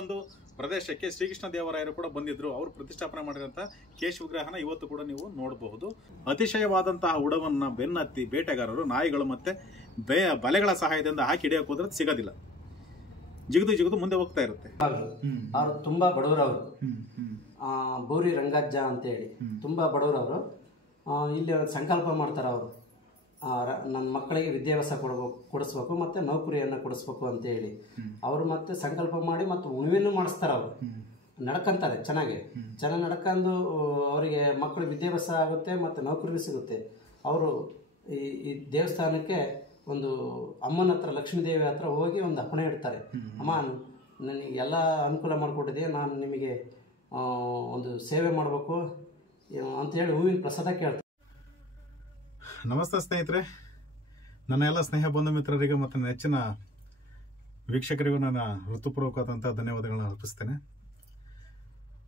ಒಂದು ಪ್ರದೇಶಕ್ಕೆ ಶ್ರೀಕೃಷ್ಣ ದೇವರಾಯರು ಕೂಡ ಬಂದಿದ್ರು. ಅವರು ಪ್ರತಿಷ್ಠಾಪನೆ ಮಾಡಿದಂತಹ ಕೇಶ್ ವಿಗ್ರಹನ ಇವತ್ತು ಕೂಡ ನೀವು ನೋಡಬಹುದು. ಅತಿಶಯವಾದಂತಹ ಉಡವನ್ನ ಬೆನ್ನತ್ತಿ ಬೇಟೆಗಾರರು ನಾಯಿಗಳು ಮತ್ತೆ ಬಲೆಗಳ ಸಹಾಯದಿಂದ ಹಾಕಿ ಹಿಡಿಯಕ್ಕೆ ಹೋದ್ರೆ ಸಿಗೋದಿಲ್ಲ, ಜಿಗಿದು ಮುಂದೆ ಹೋಗ್ತಾ ಇರುತ್ತೆ. ಅವರು ತುಂಬಾ ಬಡವರವರು, ಬೋರಿ ರಂಗಜ್ಜ ಅಂತ ಹೇಳಿ ತುಂಬಾ ಬಡವರವರು. ಇಲ್ಲಿ ಸಂಕಲ್ಪ ಮಾಡ್ತಾರೆ ಅವರು, ನನ್ನ ಮಕ್ಕಳಿಗೆ ವಿದ್ಯಾಭ್ಯಾಸ ಕೊಡಿಸ್ಬೇಕು ಮತ್ತೆ ನೌಕರಿಯನ್ನು ಕೊಡಿಸ್ಬೇಕು ಅಂತ ಹೇಳಿ ಅವರು ಮತ್ತೆ ಸಂಕಲ್ಪ ಮಾಡಿ ಮತ್ತೆ ಉಣಿವೆನೂ ಮಾಡಿಸ್ತಾರೆ. ಅವರು ನಡ್ಕೊಂತಾರೆ, ಚೆನ್ನಾಗಿ ನಡ್ಕೊಂಡು ಅವರಿಗೆ ಮಕ್ಕಳು ವಿದ್ಯಾಭ್ಯಾಸ ಆಗುತ್ತೆ ಮತ್ತು ನೌಕರಿ ಸಿಗುತ್ತೆ. ಅವರು ಈ ದೇವಸ್ಥಾನಕ್ಕೆ ಒಂದು ಅಮ್ಮನ ಹತ್ರ, ಲಕ್ಷ್ಮೀ ದೇವಿ ಹತ್ರ ಹೋಗಿ ಒಂದು ಅಪ್ಪಣೆ ಇಡ್ತಾರೆ. ಅಮ್ಮ, ನನಗೆ ಎಲ್ಲ ಅನುಕೂಲ ಮಾಡಿಕೊಟ್ಟಿದೆ, ನಾನು ನಿಮಗೆ ಒಂದು ಸೇವೆ ಮಾಡಬೇಕು ಅಂಥೇಳಿ ಹೂವಿನ ಪ್ರಸಾದ ಕೇಳ್ತಾರೆ. ನಮಸ್ತೆ ಸ್ನೇಹಿತರೆ, ನನ್ನ ಎಲ್ಲ ಸ್ನೇಹ ಬಂಧು ಮಿತ್ರರಿಗೆ ಮತ್ತು ನೆಚ್ಚಿನ ವೀಕ್ಷಕರಿಗೂ ನನ್ನ ಹೃತ್ಪೂರ್ವಕವಾದಂಥ ಧನ್ಯವಾದಗಳನ್ನ ಅರ್ಪಿಸ್ತೇನೆ.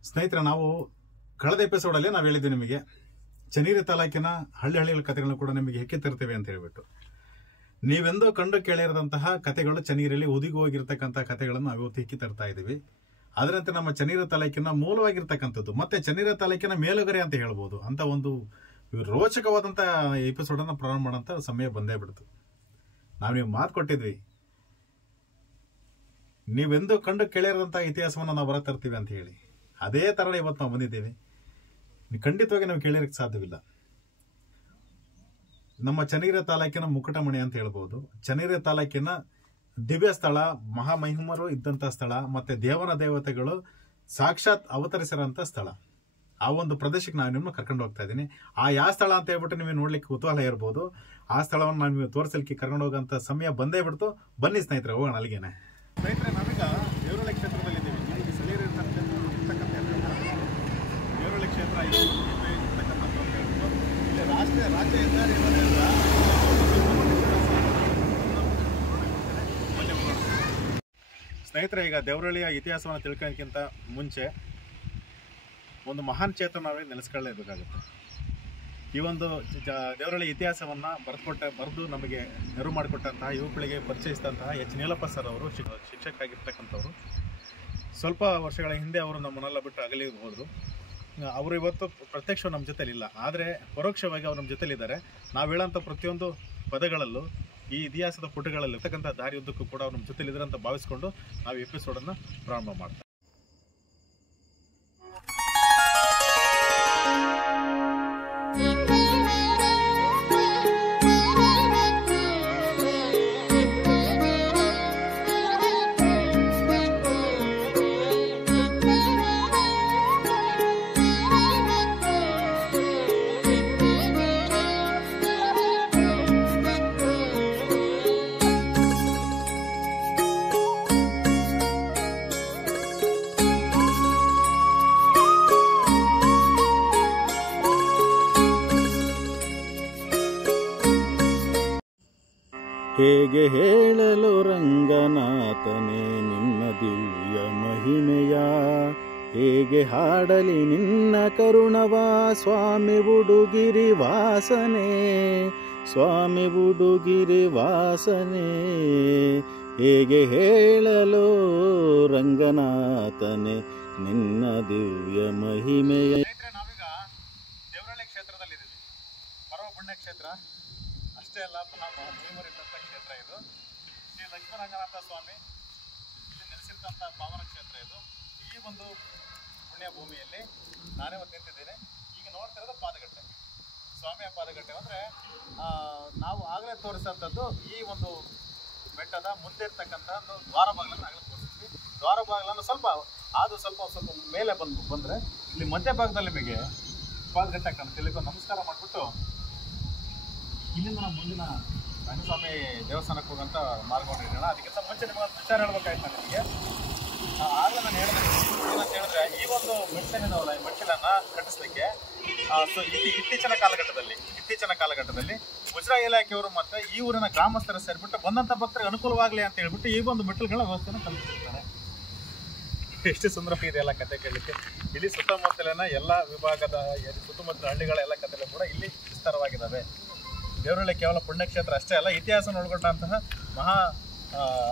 ಸ್ನೇಹಿತರೆ, ನಾವು ಕಳೆದ ಎಪಿಸೋಡಲ್ಲಿ ನಾವು ಹೇಳಿದ್ವಿ ನಿಮಗೆ ಚನ್ನಗಿರಿ ತಾಲೂಕಿನ ಹಳ್ಳಿಗಳ ಕಥೆಗಳನ್ನು ಕೂಡ ನಿಮಗೆ ಹೆಕ್ಕಿ ತರ್ತೇವೆ ಅಂತ ಹೇಳ್ಬಿಟ್ಟು. ನೀವೆಂದೋ ಕಂಡು ಕೇಳಿರದಂತಹ ಕಥೆಗಳು ಚನ್ನಗಿರಿಯಲ್ಲಿ ಒದಗಿ ಹೋಗಿರ್ತಕ್ಕಂಥ ಕಥೆಗಳನ್ನು ನಾವು ಇವತ್ತು ಹೆಕ್ಕಿ ತರ್ತಾ ಇದ್ದೀವಿ. ಅದರಂತೆ ನಮ್ಮ ಚನ್ನಗಿರಿ ತಾಲೂಕಿನ ಮೂಲವಾಗಿರ್ತಕ್ಕಂಥದ್ದು ಮತ್ತೆ ಚನ್ನಗಿರಿ ತಾಲೂಕಿನ ಮೇಲುಗರೆ ಅಂತ ಹೇಳ್ಬೋದು ಅಂತ ಒಂದು ರೋಚಕವಾದಂಥ ಎಪಿಸೋಡನ್ನು ಪ್ರಾರಂಭ ಮಾಡೋಂಥ ಸಮಯ ಬಂದೇ ಬಿಡ್ತು. ನಾವು ನೀವು ಮಾತು ಕೊಟ್ಟಿದ್ವಿ, ನೀವೆಂದು ಕಂಡು ಕೇಳಿರೋಂಥ ಇತಿಹಾಸವನ್ನು ನಾವು ಹೊರ ತರ್ತೀವಿ ಅಂತ ಹೇಳಿ. ಅದೇ ಥರ ಇವತ್ತು ನಾವು ಬಂದಿದ್ದೀವಿ. ಖಂಡಿತವಾಗಿ ನಾವು ಕೇಳಿರೋಕ್ಕೆ ಸಾಧ್ಯವಿಲ್ಲ. ನಮ್ಮ ಚನ್ನಗಿರಿ ತಾಲೂಕಿನ ಮುಕುಟಮಣಿ ಅಂತ ಹೇಳ್ಬೋದು. ಚನ್ನಗಿರಿ ತಾಲೂಕಿನ ದಿವ್ಯ ಸ್ಥಳ, ಮಹಾಮಹಿಮರು ಇದ್ದಂಥ ಸ್ಥಳ, ಮತ್ತೆ ದೇವರ ದೇವತೆಗಳು ಸಾಕ್ಷಾತ್ ಅವತರಿಸಿರೋಂಥ ಸ್ಥಳ. ಆ ಒಂದು ಪ್ರದೇಶಕ್ಕೆ ನಾನು ನಿಮ್ಮನ್ನು ಕರ್ಕೊಂಡು ಹೋಗ್ತಾ ಇದ್ದೀನಿ. ಆ ಯಾವ ಸ್ಥಳ ಅಂತ ಹೇಳ್ಬಿಟ್ಟು ನೀವು ನೋಡ್ಲಿಕ್ಕೆ ಕುತೂಹಲ ಇರ್ಬೋದು. ಆ ಸ್ಥಳವನ್ನು ನಾನು ತೋರಿಸಲಿಕ್ಕೆ ಕರ್ಕೊಂಡು ಹೋಗೋಂಥ ಸಮಯ ಬಂದೇ ಬಿಡ್ತು. ಬನ್ನಿ ಸ್ನೇಹಿತರೆ, ಹೋಗೋಣ ಅಲ್ಲಿಗೆನೆ. ಸ್ನೇಹಿತರೆ, ನಾವೀಗ ದೇವರಹಳ್ಳಿ ಕ್ಷೇತ್ರದಲ್ಲಿದ್ದೀವಿ. ನಿಮಗೆ ಸ್ಥಳೀಯರು ಇರ್ತಕ್ಕಂಥ ದೇವರಹಳ್ಳಿ ಕ್ಷೇತ್ರ ಇರ್ತಕ್ಕಂಥದ್ದು ಇಲ್ಲಿ ರಾಜ್ಯ ಹೆದ್ದಾರಿ ಸ್ನೇಹಿತರೆ, ಈಗ ದೇವರಹಳ್ಳಿಯ ಇತಿಹಾಸವನ್ನು ತಿಳ್ಕೊಳ್ಳೋಕ್ಕಿಂತ ಮುಂಚೆ ಒಂದು ಮಹಾನ್ ಚೇತನ ನಾವೇ ನೆಲೆಸ್ಕೊಳ್ಳೇಬೇಕಾಗುತ್ತೆ. ಈ ಒಂದು ದೇವರಹಳ್ಳಿ ಇತಿಹಾಸವನ್ನು ಬರೆದು ನಮಗೆ ನೆರವು ಮಾಡಿಕೊಟ್ಟಂತಹ ಯುವಕರಿಗೆ ಪರಿಚಯಿಸಿದಂತಹ ಎಚ್ ನೀಲಪ್ಪ ಸರ್ ಅವರು ಶಿಕ್ಷಕರಾಗಿರ್ತಕ್ಕಂಥವ್ರು. ಸ್ವಲ್ಪ ವರ್ಷಗಳ ಹಿಂದೆ ಅವರು ನಮ್ಮನ್ನೆಲ್ಲ ಬಿಟ್ಟು ಅಗಲಿ ಹೋದರು. ಅವರು ಇವತ್ತು ಪ್ರತ್ಯಕ್ಷ ನಮ್ಮ ಜೊತೆಲಿಲ್ಲ, ಆದರೆ ಪರೋಕ್ಷವಾಗಿ ಅವರು ನಮ್ಮ ಜೊತೆಲಿದ್ದಾರೆ. ನಾವು ಹೇಳೋಂಥ ಪ್ರತಿಯೊಂದು ಪದಗಳಲ್ಲೂ ಈ ಇತಿಹಾಸದ ಪುಟಗಳಲ್ಲಿ ಇರ್ತಕ್ಕಂಥ ದಾರಿಯುದ್ದಕ್ಕೂ ಕೂಡ ಅವ್ರು ನಮ್ಮ ಜೊತೆಲಿದ್ದಾರೆ ಅಂತ ಭಾವಿಸ್ಕೊಂಡು ನಾವು ಎಪಿಸೋಡನ್ನು ಪ್ರಾರಂಭ ಮಾಡ್ತೀವಿ. ಹೇಗೆ ಹೇಳಲು ರಂಗನಾಥನೇ ನಿನ್ನ ದಿವ್ಯ ಮಹಿಮೆಯ, ಹೇಗೆ ಹಾಡಲಿ ನಿನ್ನ ಕರುಣವಾ ಸ್ವಾಮಿ ಉಡುಗಿರಿ ವಾಸನೆ, ಸ್ವಾಮಿ ಉಡುಗಿರಿ ವಾಸನೆ. ಹೇಗೆ ಹೇಳಲು ರಂಗನಾಥನೇ ನಿನ್ನ ದಿವ್ಯ ಮಹಿಮೆಯ. ನಾವೀಗ ದೇವರಹಳ್ಳಿ ಕ್ಷೇತ್ರದಲ್ಲಿದ್ದೀವಿ. ಪರಮ ಪುಣ್ಯ ಕ್ಷೇತ್ರ ಅಷ್ಟೇ ಅಲ್ಲ, ಮಹಿಮರಿದ್ದಂಥ ಕ್ಷೇತ್ರ ಇದು. ಶ್ರೀ ಲಕ್ಷ್ಮೀರಂಗನಾಥ ಸ್ವಾಮಿ ಇಲ್ಲಿ ನೆಲೆಸಿರ್ತಂಥ ಪಾವನ ಕ್ಷೇತ್ರ ಇದು. ಈ ಒಂದು ಪುಣ್ಯ ಭೂಮಿಯಲ್ಲಿ ನಾನೇ ಒಂದು ನಿಂತಿದ್ದೇನೆ. ಈಗ ನೋಡ್ತಾ ಇರೋದು ಪಾದಗಟ್ಟೆ, ಸ್ವಾಮಿಯ ಪಾದಗಟ್ಟೆ. ಅಂದರೆ ನಾವು ಆಗಲೇ ತೋರಿಸಂಥದ್ದು ಈ ಒಂದು ಬೆಟ್ಟದ ಮುಂದೆ ಇರ್ತಕ್ಕಂಥ ಒಂದು ದ್ವಾರ ಬಾಗಿಲನ್ನು ಆಗಲೇ ತೋರಿಸ್ತೀವಿ. ದ್ವಾರ ಬಾಗಿಲನ್ನು ಸ್ವಲ್ಪ ಮೇಲೆ ಬಂದರೆ ಇಲ್ಲಿ ಮಧ್ಯಭಾಗದಲ್ಲಿ ನಿಮಗೆ ಪಾದಗಟ್ಟೆ ಕಾಣುತ್ತೆ. ಇಲ್ಲಿಗೆ ನಮಸ್ಕಾರ ಮಾಡಿಬಿಟ್ಟು ಇಲ್ಲಿಂದ ನಾವು ಮುಂದಿನ ರಂಗಸ್ವಾಮಿ ದೇವಸ್ಥಾನಕ್ಕೆ ಹೋಗೋಂಥ ಮಾರ್ಗವನ್ನು ಹಿಡಿಯೋಣ. ಅದಕ್ಕಿಂತ ಮುಂಚೆ ನಿಮಗೆ ಒಂದು ವಿಚಾರ ಹೇಳ್ಬೇಕಾಯ್ತು ನಿಮಗೆ. ಆಗ ನಾನು ಹೇಳಿದೆ ಏನಂತ ಹೇಳಿದ್ರೆ, ಈ ಒಂದು ಮೆಣಸಿನವಲ್ಲ, ಈ ಮೆಣಸಿನನ್ನು ಕಟ್ಟಿಸ್ಲಿಕ್ಕೆ ಇತ್ತೀಚಿನ ಕಾಲಘಟ್ಟದಲ್ಲಿ ಮುಜರಾಯಿ ಇಲಾಖೆಯವರು ಮತ್ತು ಈ ಊರಿನ ಗ್ರಾಮಸ್ಥರ ಸೇರಿಬಿಟ್ಟು ಬಂದಂಥ ಭಕ್ತರಿಗೆ ಅನುಕೂಲವಾಗಲಿ ಅಂತ ಹೇಳ್ಬಿಟ್ಟು ಈ ಒಂದು ಮೆಟ್ಟಿಲುಗಳ ವ್ಯವಸ್ಥೆಯನ್ನು ಕಲ್ಪಿಸಿರ್ತಾರೆ. ಎಷ್ಟು ಸುಂದರವಾಗಿದೆ ಎಲ್ಲ ಕತೆ ಕೇಳಲಿಕ್ಕೆ. ಇಲ್ಲಿ ಸುತ್ತಮುತ್ತಲಿನ ಎಲ್ಲ ವಿಭಾಗದ ಸುತ್ತಮುತ್ತಲ ಹಳ್ಳಿಗಳ ಎಲ್ಲ ಕಥೆಗಳು ಕೂಡ ಇಲ್ಲಿ ವಿಸ್ತಾರವಾಗಿದ್ದಾವೆ. ದೇವರಹಳ್ಳಿ ಕೇವಲ ಪುಣ್ಯಕ್ಷೇತ್ರ ಅಷ್ಟೇ ಅಲ್ಲ, ಇತಿಹಾಸ ಒಳಗೊಂಡಂತಹ ಮಹಾ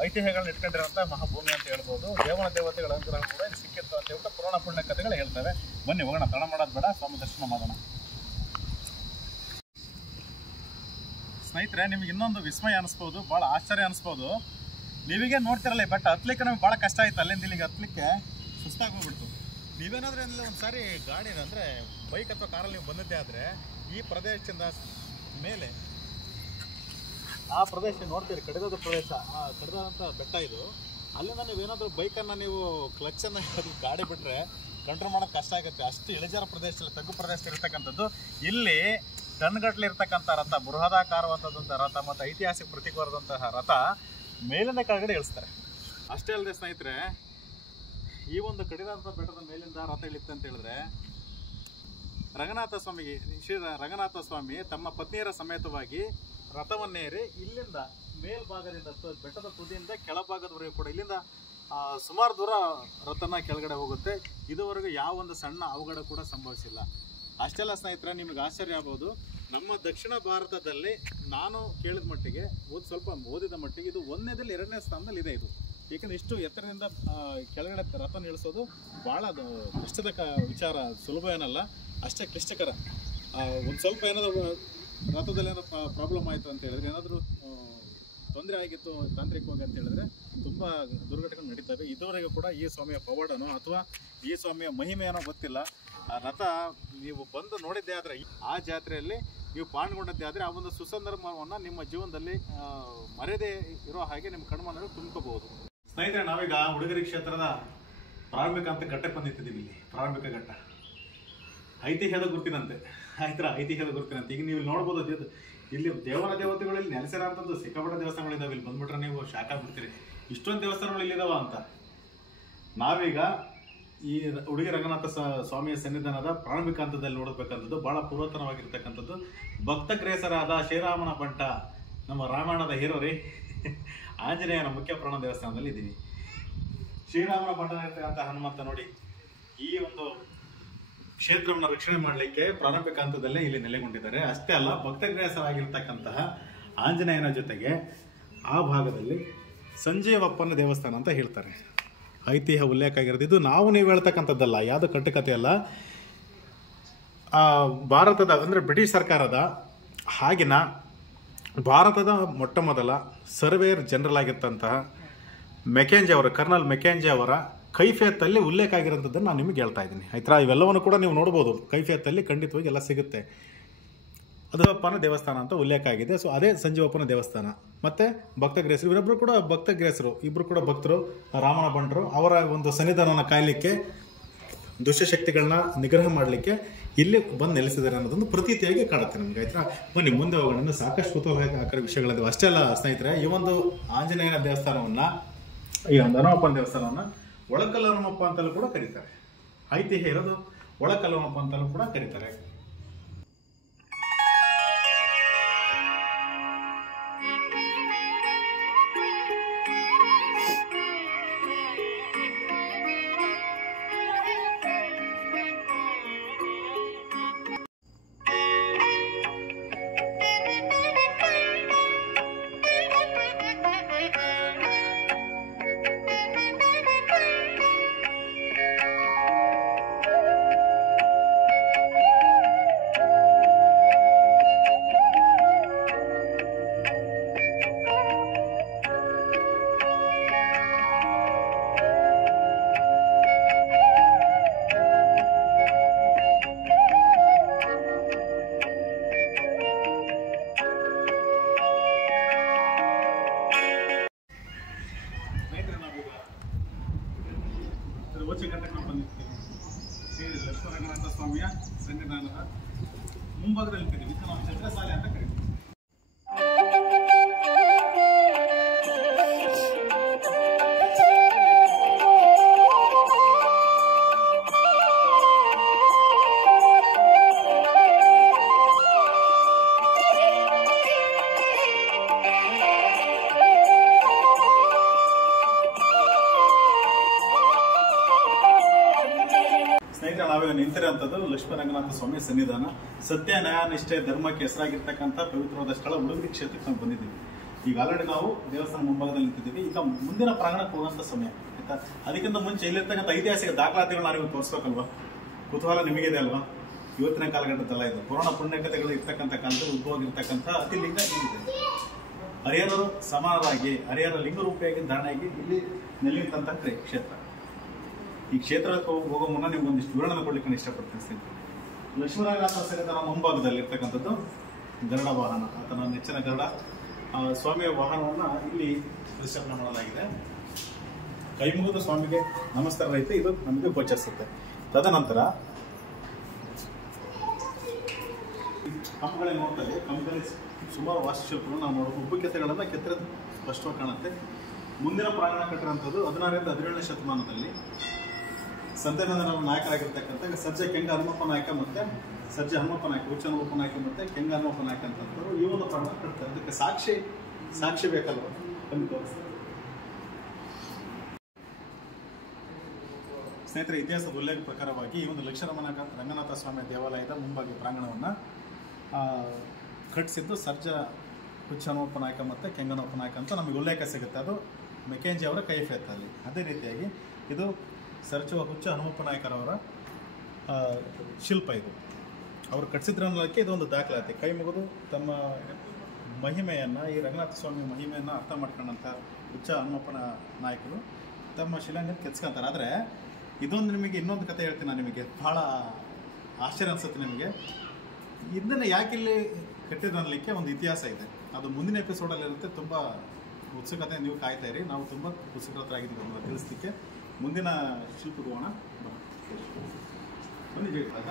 ಐತಿಹ್ಯಗಳನ್ನ ಇಟ್ಕೊಂಡಿರುವಂಥ ಮಹಾಭೂಮಿ ಅಂತ ಹೇಳ್ಬೋದು. ದೇವನ ದೇವತೆಗಳ ಅನುಗ್ರಹ ಕೂಡ ಇಲ್ಲಿ ಸಿಕ್ಕಿತ್ತು ಅಂತ ಹೇಳ್ಬಿಟ್ಟು ಪುರಾಣ ಪುಣ್ಯ ಕಥೆಗಳು ಹೇಳ್ತವೆ. ಬನ್ನಿ ಹೋಗೋಣ, ತಡ ಮಾಡೋದು ಬೇಡ, ಸ್ವಾಮಿ ದರ್ಶನ ಮಾಡೋಣ. ಸ್ನೇಹಿತರೆ, ನಿಮ್ಗೆ ಇನ್ನೊಂದು ವಿಸ್ಮಯ ಅನಿಸ್ಬೋದು, ಭಾಳ ಆಶ್ಚರ್ಯ ಅನಿಸ್ಬೋದು. ನೀವೀಗೆ ನೋಡ್ತಿರಲ್ಲ, ಬಟ್ ಹತ್ಲಿಕ್ಕೆ ನಮ್ಗೆ ಭಾಳ ಕಷ್ಟ ಆಯ್ತು. ಅಲ್ಲಿಂದ ಇಲ್ಲಿಗೆ ಹತ್ಲಿಕ್ಕೆ ಸುಸ್ತಾಗೋಗ್ಬಿಡ್ತು. ನೀವೇನಾದರೂ ಇಲ್ಲ ಒಂದು ಸಾರಿ ಗಾಡಿ ಅಂದರೆ ಬೈಕ್ ಅಥವಾ ಕಾರಲ್ಲಿ ನೀವು ಬಂದಿದ್ದೆ ಆದರೆ ಈ ಪ್ರದೇಶದಿಂದ ಮೇಲೆ ಆ ಪ್ರದೇಶ ನೋಡ್ತೀರಿ, ಕಡಿದಾದ ಪ್ರದೇಶ, ಆ ಕಡಿದಾದಂಥ ಬೆಟ್ಟ ಇದು. ಅಲ್ಲಿಂದ ನೀವೇನಾದರೂ ಬೈಕನ್ನು ನೀವು ಕ್ಲಚ್ಚನ್ನು ಗಾಡಿ ಬಿಟ್ಟರೆ ಕಂಟ್ರೋಲ್ ಮಾಡೋದು ಕಷ್ಟ ಆಗುತ್ತೆ. ಅಷ್ಟು ಇಳಿಜಾರ ಪ್ರದೇಶದಲ್ಲಿ, ತಗ್ಗು ಪ್ರದೇಶ ಇರ್ತಕ್ಕಂಥದ್ದು. ಇಲ್ಲಿ ಟನ್ಗಟ್ಟಲೆ ಇರ್ತಕ್ಕಂಥ ರಥ, ಬೃಹದಾಕಾರವಾದಂಥ ರಥ ಮತ್ತು ಐತಿಹಾಸಿಕ ಪ್ರತೀಕವಾದಂತಹ ರಥ ಮೇಲಿಂದ ಕೆಳಗಡೆ ಇಳಿಸ್ತಾರೆ. ಅಷ್ಟೇ ಅಲ್ಲದೆ ಸ್ನೇಹಿತರೆ, ಈ ಒಂದು ಕಡಿದಾದಂಥ ಬೆಟ್ಟದ ಮೇಲಿಂದ ರಥ ಇಳಿಯುತ್ತೆ ಅಂತ ಹೇಳಿದ್ರೆ, ಶ್ರೀ ರಂಗನಾಥ ಸ್ವಾಮಿ ತಮ್ಮ ಪತ್ನಿಯರ ಸಮೇತವಾಗಿ ರಥವನ್ನೇರಿ ಇಲ್ಲಿಂದ ಮೇಲ್ಭಾಗದಿಂದ ಬೆಟ್ಟದ ತುದಿಯಿಂದ ಕೆಳಭಾಗದವರೆಗೂ ಕೂಡ ಇಲ್ಲಿಂದ ಸುಮಾರು ದೂರ ರಥನ ಕೆಳಗಡೆ ಹೋಗುತ್ತೆ. ಇದುವರೆಗೂ ಯಾವ ಒಂದು ಸಣ್ಣ ಅವಘಡ ಕೂಡ ಸಂಭವಿಸಿಲ್ಲ. ಅಷ್ಟೆಲ್ಲ ಸ್ನೇಹಿತರೆ, ನಿಮಗೆ ಆಶ್ಚರ್ಯ ಆಗ್ಬೋದು. ನಮ್ಮ ದಕ್ಷಿಣ ಭಾರತದಲ್ಲಿ ನಾನು ಕೇಳಿದ ಮಟ್ಟಿಗೆ, ಸ್ವಲ್ಪ ಓದಿದ ಮಟ್ಟಿಗೆ ಇದು 1ನೇದಲ್ಲಿ 2ನೇ ಸ್ಥಾನದಲ್ಲಿ ಇದೆ ಇದು. ಏಕೆಂದರೆ ಇಷ್ಟು ಎತ್ತರದಿಂದ ಕೆಳಗಡೆ ರಥ ಇಳಿಸೋದು ಭಾಳ ಕಷ್ಟದ ವಿಚಾರ, ಸುಲಭ ಏನಲ್ಲ, ಅಷ್ಟೇ ಕ್ಲಿಷ್ಟಕರ. ಒಂದು ಸ್ವಲ್ಪ ಏನಾದರೂ ರಥದಲ್ಲಿ ಏನಾದರೂ ಪ್ರಾಬ್ಲಮ್ ಆಯಿತು ಅಂತ ಹೇಳಿದ್ರೆ, ಏನಾದರೂ ತೊಂದರೆ ಆಗಿತ್ತು ತಾಂತ್ರಿಕವಾಗಿ ಅಂತ ಹೇಳಿದ್ರೆ ತುಂಬ ದುರ್ಘಟನೆ ನಡೀತವೆ. ಇದುವರೆಗೂ ಕೂಡ ಈ ಸ್ವಾಮಿಯ ಪವಾಡನೋ ಅಥವಾ ಈ ಸ್ವಾಮಿಯ ಮಹಿಮೆಯೇನೋ ಗೊತ್ತಿಲ್ಲ. ಆ ರಥ ನೀವು ಬಂದು ನೋಡಿದ್ದೇ ಆದರೆ, ಆ ಜಾತ್ರೆಯಲ್ಲಿ ನೀವು ಪಾಲ್ಗೊಂಡದ್ದೇ ಆದರೆ, ಆ ಒಂದು ಸುಸಂದರ್ಭವನ್ನು ನಿಮ್ಮ ಜೀವನದಲ್ಲಿ ಮರೆಯದೇ ಇರೋ ಹಾಗೆ ನಿಮ್ಮ ಕಣ್ಮನದಲ್ಲಿ ತುಂಬ್ಕೋಬಹುದು. ಸ್ನೇಹಿತರೆ, ನಾವೀಗ ಹುಡುಗರಿ ಕ್ಷೇತ್ರದ ಪ್ರಾರಂಭಿಕ ಅಂತ ಘಟ್ಟಕ್ಕೆ ಬಂದಿಟ್ಟಿದ್ದೀವಿ. ಇಲ್ಲಿ ಪ್ರಾರಂಭಿಕ ಘಟ್ಟ ಐತಿಹ್ಯದ ಗುರುತಿನಂತೆ, ಆಯ್ತರ ಐತಿಹ್ಯದ ಗುರುತಿನಂತೆ. ಈಗ ನೀವು ನೋಡ್ಬೋದು, ಇಲ್ಲಿ ದೇವರ ದೇವತೆಗಳಲ್ಲಿ ನೆಲೆಸಿರೋಂಥದ್ದು ಸಿಕ್ಕಾಪಟ್ಟೆ ದೇವಸ್ಥಾನಗಳಿದ್ದಾವೆ. ಇಲ್ಲಿ ಬಂದ್ಬಿಟ್ರೆ ನೀವು ಶಾಕ್ ಆಗ್ಬಿಡ್ತೀರಿ, ಇಷ್ಟೊಂದು ದೇವಸ್ಥಾನಗಳು ಇಲ್ಲಿದಾವ ಅಂತ. ನಾವೀಗ ಈ ಹುಡುಗಿ ರಂಗನಾಥ ಸ್ವಾಮಿಯ ಸನ್ನಿಧಾನದ ಪ್ರಾರಂಭಿಕ ಹಂತದಲ್ಲಿ ನೋಡಬೇಕಂಥದ್ದು ಭಾಳ ಪುರಾತನವಾಗಿರ್ತಕ್ಕಂಥದ್ದು. ಭಕ್ತಗ್ರೇಸರಾದ ಶ್ರೀರಾಮನ ಬಂಟ, ನಮ್ಮ ರಾಮಾಯಣದ ಹೀರೋರಿ ಆಂಜನೇಯನ ಮುಖ್ಯ ಪ್ರಾಣ ದೇವಸ್ಥಾನದಲ್ಲಿ ಇದ್ದೀವಿ. ಶ್ರೀರಾಮನ ಬಂಟನಿರ್ತಕ್ಕಂಥ ಹನುಮಂತ ನೋಡಿ, ಈ ಒಂದು ಕ್ಷೇತ್ರವನ್ನು ರಕ್ಷಣೆ ಮಾಡಲಿಕ್ಕೆ ಪ್ರಾರಂಭಿಕ ಹಂತದಲ್ಲೇ ಇಲ್ಲಿ ನೆಲೆಗೊಂಡಿದ್ದಾರೆ. ಅಷ್ಟೇ ಅಲ್ಲ, ಭಕ್ತಗ್ರೇಸರಾಗಿರ್ತಕ್ಕಂತಹ ಆಂಜನೇಯನ ಜೊತೆಗೆ ಆ ಭಾಗದಲ್ಲಿ ಸಂಜೀವಪ್ಪನ ದೇವಸ್ಥಾನ ಅಂತ ಹೇಳ್ತಾರೆ. ಐತಿಹ್ಯ ಉಲ್ಲೇಖ ಆಗಿರೋದು ಇದು. ನೀವು ಹೇಳ್ತಕ್ಕಂಥದ್ದಲ್ಲ, ಯಾವುದು ಕಟ್ಟುಕತೆ ಅಲ್ಲ. ಭಾರತದ ಅಂದರೆ ಬ್ರಿಟಿಷ್ ಸರ್ಕಾರದ ಆಗಿನ ಭಾರತದ ಮೊಟ್ಟ ಮೊದಲ ಸರ್ವೇಯರ್ ಜನರಲ್ ಆಗಿರ್ತಂತಹ ಮೆಕೆಂಜಿ ಅವರು, ಕರ್ನಲ್ ಮೆಕೆಂಜಿ ಅವರ ಕೈಫಿಯತ್ತಲ್ಲಿ ಉಲ್ಲೇಖ ಆಗಿರೋಂಥದ್ದನ್ನು ನಾನು ನಿಮಗೆ ಹೇಳ್ತಾ ಇದ್ದೀನಿ. ಆಯ್ತಾ, ಇವೆಲ್ಲವನ್ನು ಕೂಡ ನೀವು ನೋಡ್ಬೋದು. ಕೈಫಿಯತ್ತಲ್ಲಿ ಖಂಡಿತವಾಗಿ ಎಲ್ಲ ಸಿಗುತ್ತೆ. ಅದಪ್ಪನ ದೇವಸ್ಥಾನ ಅಂತ ಉಲ್ಲೇಖ ಆಗಿದೆ. ಸೊ ಅದೇ ಸಂಜೀವಪ್ಪನ ದೇವಸ್ಥಾನ. ಮತ್ತು ಭಕ್ತಗ್ರೇಸರು, ಇವರೊಬ್ಬರು ಕೂಡ ಭಕ್ತಗ್ರೇಸರು, ಇಬ್ಬರು ಕೂಡ ಭಕ್ತರು, ರಾಮನ ಬಂಟರು. ಅವರ ಒಂದು ಸನ್ನಿಧಾನವನ್ನು ಕಾಯಲಿಕ್ಕೆ, ದುಷ್ಟಶಕ್ತಿಗಳನ್ನ ನಿಗ್ರಹ ಮಾಡಲಿಕ್ಕೆ ಇಲ್ಲಿ ಬಂದು ನೆಲೆಸಿದ್ದಾರೆ ಅನ್ನೋದೊಂದು ಪ್ರತೀತಿಯಾಗಿ ಕಾಣುತ್ತೆ ನಮ್ಗೆ. ಆಯ್ತಾ, ಬನ್ನಿ ಮುಂದೆ ಹೋಗೋಣ. ಸಾಕಷ್ಟು ಕುತೂಹಲಕಾರಿ ವಿಷಯಗಳಿವೆ. ಅಷ್ಟೇ ಅಲ್ಲ ಸ್ನೇಹಿತರೆ, ಈ ಒಂದು ಆಂಜನೇಯನ ದೇವಸ್ಥಾನವನ್ನು, ಈ ಒಂದು ಹನುಮಪ್ಪನ ದೇವಸ್ಥಾನವನ್ನು ಒಳಕಲ್ಲು ಹನುಮಪ್ಪ ಅಂತಲೂ ಕೂಡ ಕರೀತಾರೆ. ಐತಿಹ್ಯ ಇರೋದು ಒಳಕಲ್ಲು ಹನುಮಪ್ಪ ಅಂತಲೂ ಕೂಡ ಕರೀತಾರೆ. ಶ್ರೀ ಲಕ್ಷ್ಮೀ ರಂಗನಾಥ ಸ್ವಾಮಿಯ ಸನ್ನಿಧಾನದ ಮುಂಭಾಗದಲ್ಲಿ ಇರ್ತೀವಿ. ನಾವು ಛತ್ರಸಾಲೆ ಅಂತ ಕರಿತೀವಿ. ನಾವೀಗ ನಿಂತಿರೋಂಥದ್ದು ಲಕ್ಷ್ಮೀ ರಂಗನಾಥ ಸ್ವಾಮಿ ಸನ್ನಿಧಾನ. ಸತ್ಯ, ನ್ಯಾಯ, ನಿಷ್ಠೆ, ಧರ್ಮಕ್ಕೆ ಹೆಸರಾಗಿರ್ತಕ್ಕಂಥ ಪವಿತ್ರವಾದ ಸ್ಥಳ ಹುಡುಗರಿ ಕ್ಷೇತ್ರಕ್ಕೆ ನಾವು ಬಂದಿದ್ದೀವಿ. ಈಗ ಆಲ್ರೆಡಿ ನಾವು ದೇವಸ್ಥಾನ ಮುಂಭಾಗದಲ್ಲಿ ನಿಂತಿದ್ದೀವಿ. ಈಗ ಮುಂದಿನ ಪ್ರಾಂಗಣಕ್ಕೆ ಹೋಗುವಂಥ ಸಮಯ ಆಯ್ತಾ. ಅದಕ್ಕಿಂತ ಮುಂಚೆ ಇಲ್ಲಿರ್ತಕ್ಕಂಥ ಐತಿಹಾಸಿಕ ದಾಖಲಾತಿಗಳನ್ನ ನೀವು ತೋರಿಸ್ಬೇಕಲ್ವಾ, ಕುತೂಹಲ ನಿಮಗಿದೆ ಅಲ್ವಾ. ಇವತ್ತಿನ ಕಾಲಘಟ್ಟದಲ್ಲ ಇದು, ಪುರಾಣ ಪುಣ್ಯಕಥೆಗಳು ಇರ್ತಕ್ಕಂಥ ಕಾಲದಲ್ಲಿ ಉದ್ಭವ ಆಗಿರ್ತಕ್ಕಂಥ ಅತಿ ಲಿಂಗ ಇಲ್ಲಿದೆ. ಹರಿಹರರು ಸಮಾನರಾಗಿ ಹರಿಹರ ಲಿಂಗರೂಪಿಯಾಗಿ ಧಾರಣೆಯಾಗಿ ಇಲ್ಲಿ ನೆಲೆಯುತ್ತಂತ ಕ್ಷೇತ್ರ. ಈ ಕ್ಷೇತ್ರಕ್ಕೆ ಹೋಗೋ ಮುನ್ನ ನಿಮ್ಗೆ ಒಂದಿಷ್ಟು ವಿವರಣೆ ಕೊಡ್ಲಿಕ್ಕೆ ಇಷ್ಟಪಡ್ತೀನಿ ಸ್ನೇಹಿತರೆ. ಲಕ್ಷ್ಮೀನಾರಾಯಣ ಸರಿತ ನಮ್ಮ ಮುಂಭಾಗದಲ್ಲಿ ಇರ್ತಕ್ಕಂಥದ್ದು ಗರುಡ ವಾಹನ, ಆತನ ನೆಚ್ಚಿನ ಗರುಡ ಸ್ವಾಮಿಯ ವಾಹನವನ್ನ ಇಲ್ಲಿ ಪ್ರತಿಷ್ಠಾಪನೆ ಮಾಡಲಾಗಿದೆ. ಕೈ ಮುಗಿದು ಸ್ವಾಮಿಗೆ ನಮಸ್ಕಾರ ರೈತ ಇದು ನಮಗೆ ಗೋಚರಿಸುತ್ತೆ. ತದನಂತರ ಕಂಬಗಳಲ್ಲಿ ನೋಡ್ತಾರೆ, ಕಂಬದಲ್ಲಿ ಸುಮಾರು ವಾಸ್ತುಶಿಲ್ಪಗಳು ನಾವು ನೋಡಬಹುದು. ಉಪಕೆತೆಗಳೆಲ್ಲ ಕೆತ್ತರದ ಸ್ಪಷ್ಟವಾಗಿ ಕಾಣುತ್ತೆ. ಮುಂದಿನ ಪ್ರಾಂಗಣ ಕಟ್ಟಿರುವಂಥದ್ದು 16ರಿಂದ 17ನೇ ಶತಮಾನದಲ್ಲಿ ಸಂತೆಬೆನ್ನೂರ ನಾಯಕರಾಗಿರ್ತಕ್ಕಂಥ ಸರ್ಜೆ ಕೆಂಗ ಹನುಮಪ್ಪ ನಾಯಕ ಮತ್ತೆ ಸರ್ಜೆ ಹನುಮಪ್ಪ ನಾಯಕ, ಹುಚ್ಚ ಹನುಮಪ್ಪ ನಾಯಕ ಮತ್ತೆ ಕೆಂಗ ಹನುಮಪ್ಪ ನಾಯಕ ಅಂತಂದ್ರು ಈ ಒಂದು ಪ್ರಾಂಗಣ ಕಟ್ತಾರೆ. ಅದಕ್ಕೆ ಸಾಕ್ಷಿ ಬೇಕಲ್ವ. ಸ್ನೇಹಿತರೆ, ಇತಿಹಾಸದ ಉಲ್ಲೇಖ ಪ್ರಕಾರವಾಗಿ ಈ ಒಂದು ರಂಗನಾಥ ಸ್ವಾಮಿ ದೇವಾಲಯದ ಮುಂಭಾಗಿ ಪ್ರಾಂಗಣವನ್ನು ಕಟ್ಟಿಸಿದ್ದು ಸರ್ಜ ಹುಚ್ಚ ಹನುಮಪ್ಪ ನಾಯಕ ಮತ್ತು ಕೆಂಗನಪ್ಪ ನಾಯಕ ಅಂತ ನಮಗೆ ಉಲ್ಲೇಖ ಸಿಗುತ್ತೆ. ಅದು ಮೆಕೆಂಜಿ ಅವರ ಕೈಫೆತ್ತಲ್ಲಿ. ಅದೇ ರೀತಿಯಾಗಿ ಇದು ಸರ್ಜ ಹುಚ್ಚ ಹನುಮಪ್ಪ ನಾಯಕರವರ ಶಿಲ್ಪ. ಇದು ಅವರು ಕಟ್ಟಿಸಿದ್ರ ಅನ್ನೋದಕ್ಕೆ ಇದೊಂದು ದಾಖಲಾತಿ. ಕೈ ಮುಗಿದು ತಮ್ಮ ಮಹಿಮೆಯನ್ನು, ಈ ರಂಗನಾಥ ಸ್ವಾಮಿ ಮಹಿಮೆಯನ್ನು ಅರ್ಥ ಮಾಡ್ಕೊಂಡಂಥ ಹುಚ್ಚ ಹನುಮಪ್ಪನ ನಾಯಕರು ತಮ್ಮ ಶಿಲಾಂಗ ಕೆತ್ಸ್ಕೊಂತಾರೆ. ಆದರೆ ಇದೊಂದು ನಿಮಗೆ ಇನ್ನೊಂದು ಕಥೆ ಹೇಳ್ತೀನಿ ನಾನು ನಿಮಗೆ, ಭಾಳ ಆಶ್ಚರ್ಯ ಅನಿಸುತ್ತೆ ನಿಮಗೆ. ಇದನ್ನು ಯಾಕೆ ಇಲ್ಲಿ ಕಟ್ಟಿದ್ರು ಅನ್ನಲಿಕ್ಕೆ ಒಂದು ಇತಿಹಾಸ ಇದೆ. ಅದು ಮುಂದಿನ ಎಪಿಸೋಡಲ್ಲಿರುತ್ತೆ. ತುಂಬ ಉತ್ಸುಕತೆ, ನೀವು ಕಾಯ್ತಾ ಇರಿ. ನಾವು ತುಂಬ ಉತ್ಸುಕರಾಗಿದ್ದೀವಿ ಅದನ್ನು ತಿಳಿಸ್ಲಿಕ್ಕೆ. ಮುಂದಿನ ಶಿಲ್ಪಿಗೆ ಹೋಗೋಣ ಬನ್ನಿ. ಜೈರಾಗ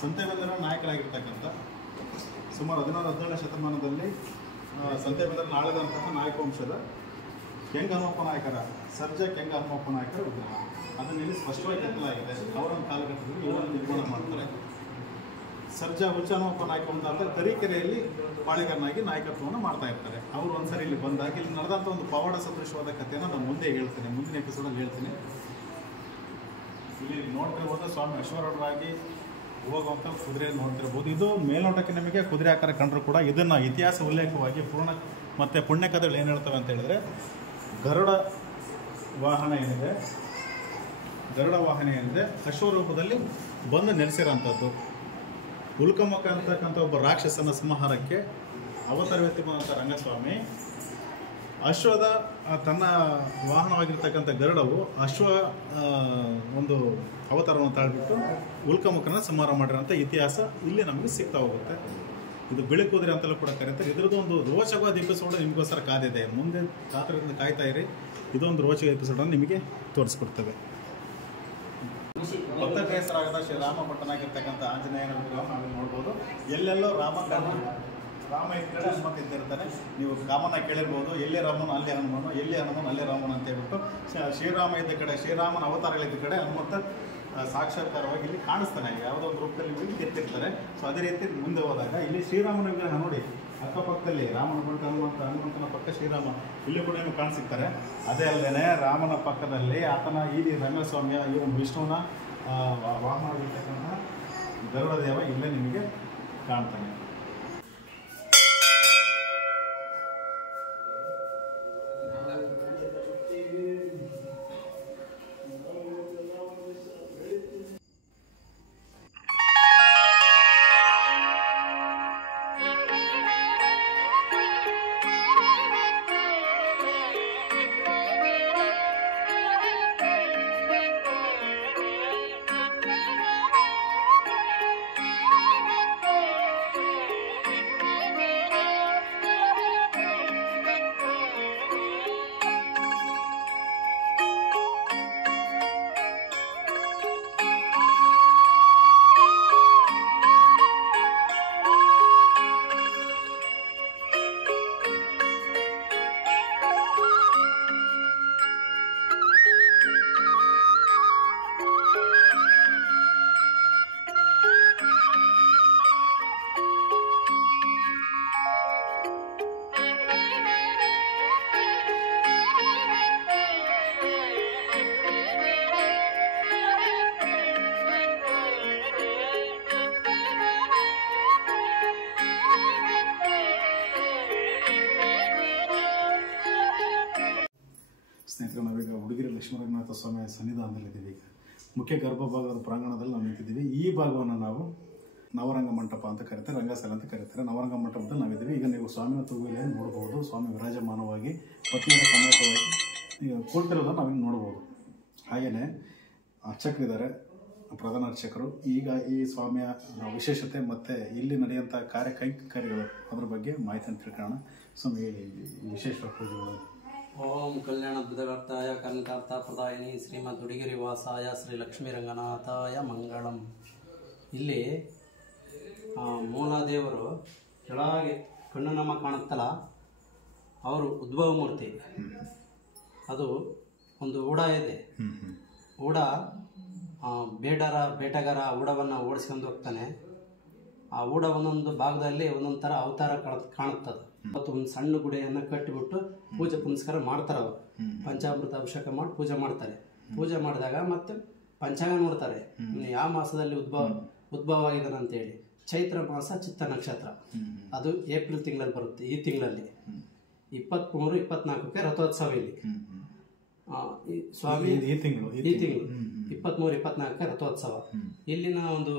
ಸಂತೆಬೆನ್ನೂರ ನಾಯಕರಾಗಿರ್ತಕ್ಕಂಥ ಸುಮಾರು 16-17ನೇ ಶತಮಾನದಲ್ಲಿ ಸಂತೆಬೆನ್ನೂರನ್ನು ಆಳಿದಂತಹ ನಾಯಕ ವಂಶದ ಕೆಂಗ ಹನುಮಪ್ಪ ನಾಯಕರ ಸರ್ಜ ಕೆಂಗ ಹನುಮಪ್ಪ ನಾಯಕರ ವಿಗ್ರಹ. ಅದನ್ನು ಇಲ್ಲಿ ಸ್ಪಷ್ಟವಾಗಿ ಕೆತ್ತಲಾಗಿದೆ. ಅವರೊಂದು ಕಾಲಘಟ್ಟದಲ್ಲಿ ಇವರನ್ನು ನಿರ್ಮಾಣ ಮಾಡ್ತಾರೆ. ಸರ್ಜಾ ಹುಚ್ಚ ಹನುಮಪ್ಪ ನಾಯಕ ಅಂತ ತರೀಕೆರೆಯಲ್ಲಿ ಬಾಳಿಗರನಾಗಿ ನಾಯಕತ್ವವನ್ನು ಮಾಡ್ತಾ ಇರ್ತಾರೆ. ಅವರು ಒಂದ್ಸರಿ ಇಲ್ಲಿ ಬಂದಾಗ ಇಲ್ಲಿ ನಡೆದಂಥ ಒಂದು ಪವಾಡ ಸದೃಶವಾದ ಕಥೆಯನ್ನು ನಾನು ಮುಂದೆ ಹೇಳ್ತೇನೆ, ಮುಂದಿನ ಎಪಿಸೋಡಲ್ಲಿ ಹೇಳ್ತೀನಿ. ಇಲ್ಲಿ ನೋಡ್ತಿರ್ಬೋದು ಸ್ವಾಮಿ ಅಶ್ವರೂಢರಾಗಿ ಹೋಗುವಂಥ ಕುದುರೆ ನೋಡ್ತಿರ್ಬೋದು. ಇದು ಮೇಲ್ನೋಟಕ್ಕೆ ನಿಮಗೆ ಕುದುರೆ ಆಕಾರ ಕಂಡರೂ ಕೂಡ ಇದನ್ನು ಇತಿಹಾಸ ಉಲ್ಲೇಖವಾಗಿ ಪೂರ್ಣ ಮತ್ತು ಪುಣ್ಯಕಥೆಗಳು ಏನು ಹೇಳ್ತವೆ ಅಂತ ಹೇಳಿದ್ರೆ, ಗರುಡ ವಾಹನ ಏನಿದೆ ಅಶ್ವರೂಪದಲ್ಲಿ ಬಂದು ನೆಲೆಸಿರೋಂಥದ್ದು. ಉಲ್ಕಮುಖ ಅಂತಕ್ಕಂಥ ಒಬ್ಬ ರಾಕ್ಷಸನ ಸಂಹಾರಕ್ಕೆ ಅವತಾರವೆತ್ತಿ ಬಂದಂಥ ರಂಗಸ್ವಾಮಿ ಅಶ್ವದ ತನ್ನ ವಾಹನವಾಗಿರ್ತಕ್ಕಂಥ ಗರುಡವು ಒಂದು ಅವತಾರವನ್ನು ತಾಳ್ಬಿಟ್ಟು ಉಲ್ಕಮುಖನ ಸಂಹಾರ ಮಾಡಿರೋಂಥ ಇತಿಹಾಸ ಇಲ್ಲಿ ನಮಗೆ ಸಿಗ್ತಾ ಹೋಗುತ್ತೆ. ಇದು ಬಿಳಿ ಕುದುರೆ ಅಂತಲೂ ಕೂಡ ಕರೀತಾರೆ. ಇದರದ್ದು ಒಂದು ರೋಚಕವಾದ ಎಪಿಸೋಡ್ ನಿಮಗೋಸ್ಕರ ಕಾದಿದೆ. ಮುಂದೆ ಕಾತರದಿಂದ ಕಾಯ್ತಾ ಇರಿ. ಇದೊಂದು ರೋಚಕ ಎಪಿಸೋಡನ್ನು ನಿಮಗೆ ತೋರಿಸ್ಕೊಡ್ತೇವೆ. ಭಕ್ತಕ್ಕೆ ಹೆಸರಾಗದ ಶ್ರೀರಾಮ ಭಟ್ಟನಾಗಿರ್ತಕ್ಕಂಥ ಆಂಜನೇಯನ ವಿಗ್ರಹ ನಾವು ನೋಡ್ಬೋದು. ಎಲ್ಲೆಲ್ಲೋ ರಾಮ ಇದ್ದರೆ ಹನುಮಂತ ಇದ್ದಿರ್ತಾನೆ. ನೀವು ರಾಮನ ಕೇಳಿರ್ಬೋದು, ಎಲ್ಲಿ ರಾಮನ ಅಲ್ಲಿ ಹನುಮನು, ಎಲ್ಲಿ ಹನುಮನ್ ಅಲ್ಲಿ ರಾಮನ ಅಂತ ಹೇಳ್ಬಿಟ್ಟು ಶ್ರೀರಾಮ ಇದ್ದ ಕಡೆ, ಶ್ರೀರಾಮನ ಅವತಾರಗಳಿದ್ದ ಕಡೆ ಹನುಮಂತ ಸಾಕ್ಷಾತ್ಕಾರವಾಗಿ ಇಲ್ಲಿ ಕಾಣಿಸ್ತಾನೆ. ಯಾವುದೋ ಒಂದು ರೂಪದಲ್ಲಿ ಇಲ್ಲಿ ಕೆತ್ತಿರ್ತಾರೆ. ಸೊ ಅದೇ ರೀತಿ ಮುಂದೆ ಹೋದಾಗ ಇಲ್ಲಿ ಶ್ರೀರಾಮನ ವಿಗ್ರಹ ನೋಡಿ, ಅಕ್ಕಪಕ್ಕದಲ್ಲಿ ರಾಮನ ಬಂಟ ಹನುಮಂತನ ಪಕ್ಕ ಶ್ರೀರಾಮ ಇಲ್ಲಿ ಕೂಡ ನಿಮಗೆ ಕಾಣಿಸಿರ್ತಾರೆ. ಅದೇ ಅಲ್ಲದೆ ರಾಮನ ಪಕ್ಕದಲ್ಲಿ ಆತನ ಈ ರಂಗಸ್ವಾಮಿಯ ಈ ಒಂದು ವಿಷ್ಣುವನ ವಾಹನವಾಗಿರ್ತಕ್ಕಂಥ ಗರುಡ ದೇವ ಇಲ್ಲೇ ನಿಮಗೆ ಕಾಣ್ತಾನೆ. ಸ್ವಾಮಿಯ ಸನ್ನಿಧಾನದಲ್ಲಿದ್ದೀವಿ. ಈಗ ಮುಖ್ಯ ಗರ್ಭಭಾಗದ ಪ್ರಾಂಗಣದಲ್ಲಿ ನಾವು ನಿಂತಿದ್ದೀವಿ. ಈ ಭಾಗವನ್ನು ನಾವು ನವರಂಗ ಮಂಟಪ ಅಂತ ಕರೀತಾರೆ, ರಂಗಸ್ಥಳ ಅಂತ ಕರೀತಾರೆ. ನವರಂಗ ಮಂಟಪದಲ್ಲಿ ನಾವಿದ್ದೀವಿ. ಈಗ ನೀವು ಸ್ವಾಮಿಯ ತೂಗುವಿಲೆಯನ್ನು ನೋಡ್ಬೋದು. ಸ್ವಾಮಿ ವಿರಾಜಮಾನವಾಗಿ ಪತ್ನಿಯರ ಸಮೇತವಾಗಿ ಈಗ ಕೂರ್ತಿರೋದನ್ನು ನಾವಿನ್ನು ನೋಡ್ಬೋದು. ಹಾಗೆಯೇ ಅರ್ಚಕರಿದ್ದಾರೆ, ಪ್ರಧಾನ ಅರ್ಚಕರು. ಈಗ ಈ ಸ್ವಾಮಿಯ ವಿಶೇಷತೆ ಮತ್ತು ಇಲ್ಲಿ ನಡೆಯುವಂಥ ಕೈಂಕರ್ಯಗಳು ಅದ್ರ ಬಗ್ಗೆ ಮಾಹಿತಿಯನ್ನು ತಿಳ್ಕೊಳ್ಳೋಣ. ಸ್ವಾಮಿ ವಿಶೇಷ ಪೂಜೆಗಳು. ಓಂ ಕಲ್ಯಾಣ ಬುಧವರ್ತಾಯ ಕನಕಾರ್ಥ ಪ್ರದಾಯಿನಿ ಶ್ರೀಮದ್ ಹುಡುಗಿರಿ ವಾಸಾಯ ಶ್ರೀ ಲಕ್ಷ್ಮೀ ರಂಗನಾಥಾಯ ಮಂಗಳಂ. ಇಲ್ಲಿ ಮೂಲಾದೇವರು ಕೆಳಗೆ ಕಣ್ಣು ನಮ್ಮ ಕಾಣುತ್ತಲ್ಲ, ಅವರು ಉದ್ಭವ ಮೂರ್ತಿ. ಅದು ಒಂದು ಊಡ ಇದೆ. ಊಡ ಬೇಟಗಾರ ಊಡವನ್ನು ಓಡಿಸ್ಕೊಂಡು ಹೋಗ್ತಾನೆ. ಆ ಊಡ ಒಂದೊಂದು ಭಾಗದಲ್ಲಿ ಒಂದೊಂದು ಥರ ಅವತಾರ ಕಾಣುತ್ತದೆ. ಮತ್ತು ಒಂದು ಸಣ್ಣ ಗುಡಿಯನ್ನು ಕಟ್ಟಿಬಿಟ್ಟು ಪೂಜೆ ಪುನಸ್ಕಾರ ಮಾಡ್ತಾರೆ. ಅವರು ಪಂಚಾಮೃತ ಅಭಿಷೇಕ ಮಾಡಿ ಪೂಜೆ ಮಾಡ್ತಾರೆ. ಪೂಜೆ ಮಾಡಿದಾಗ ಮತ್ತೆ ಪಂಚಾಂಗ ನೋಡ್ತಾರೆ, ಯಾವ ಮಾಸದಲ್ಲಿ ಉದ್ಭವ ಆಗಿದ್ದಾನೆ ಅಂತೇಳಿ. ಚೈತ್ರ ಮಾಸ ಚಿತ್ತ ನಕ್ಷತ್ರ, ಅದು ಏಪ್ರಿಲ್ ತಿಂಗಳಲ್ಲಿ ಬರುತ್ತೆ. ಈ ತಿಂಗಳಲ್ಲಿ 23, 24ಕ್ಕೆ ರಥೋತ್ಸವ. ಇಲ್ಲಿ ಸ್ವಾಮಿ ಈ ತಿಂಗಳು 23, 24ಕ್ಕೆ ರಥೋತ್ಸವ. ಇಲ್ಲಿನ ಒಂದು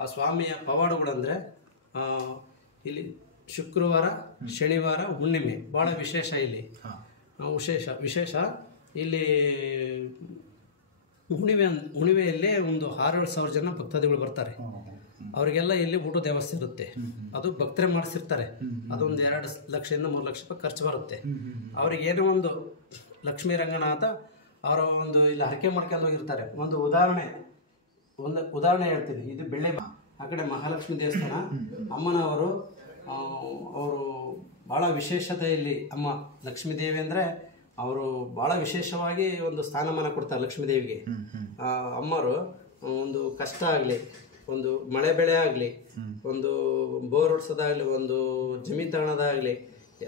ಆ ಸ್ವಾಮಿಯ ಪವಾಡಗಳಂದರೆ ಇಲ್ಲಿ ಶುಕ್ರವಾರ, ಶನಿವಾರ, ಹುಣ್ಣಿಮೆ ಭಾಳ ವಿಶೇಷ. ಇಲ್ಲಿ ವಿಶೇಷ ಇಲ್ಲಿ ಹುಣ್ಣಿಮೆಯಲ್ಲೇ ಒಂದು 6-7 ಜನ ಭಕ್ತಾದಿಗಳು ಬರ್ತಾರೆ. ಅವರಿಗೆಲ್ಲ ಇಲ್ಲಿ ಊಟದ ವ್ಯವಸ್ಥೆ ಇರುತ್ತೆ. ಅದು ಭಕ್ತರೇ ಮಾಡಿಸಿರ್ತಾರೆ. ಅದೊಂದು 2 ಲಕ್ಷದಿಂದ 3 ಲಕ್ಷ ರೂಪಾಯಿ ಖರ್ಚು ಬರುತ್ತೆ. ಅವ್ರಿಗೆ ಏನೋ ಒಂದು ಲಕ್ಷ್ಮೀ ರಂಗನಾಥ ಅವರ ಒಂದು ಇಲ್ಲಿ ಹರಕೆ ಮಾಡ್ಕೊಂಡು ಹೋಗಿರ್ತಾರೆ. ಒಂದು ಉದಾಹರಣೆ ಹೇಳ್ತೀನಿ. ಇದು ಬೆಳ್ಳೆ ಆ ಕಡೆ ಮಹಾಲಕ್ಷ್ಮಿ ದೇವಸ್ಥಾನ. ಅಮ್ಮನವರು ಅವರು ಭಾಳ ವಿಶೇಷತೆ. ಇಲ್ಲಿ ಅಮ್ಮ ಲಕ್ಷ್ಮೀದೇವಿ ಅಂದರೆ ಅವರು ಭಾಳ ವಿಶೇಷವಾಗಿ ಒಂದು ಸ್ಥಾನಮಾನ ಕೊಡ್ತಾರೆ ಲಕ್ಷ್ಮೀದೇವಿಗೆ. ಅಮ್ಮರು ಒಂದು ಕಷ್ಟ ಆಗಲಿ, ಒಂದು ಮಳೆ ಬೆಳೆ ಆಗಲಿ, ಒಂದು ಬೋರ್ ಹೊಡ್ಸೋದಾಗಲಿ, ಒಂದು ಜಮೀನು ತಗೊಳೋದಾಗಲಿ,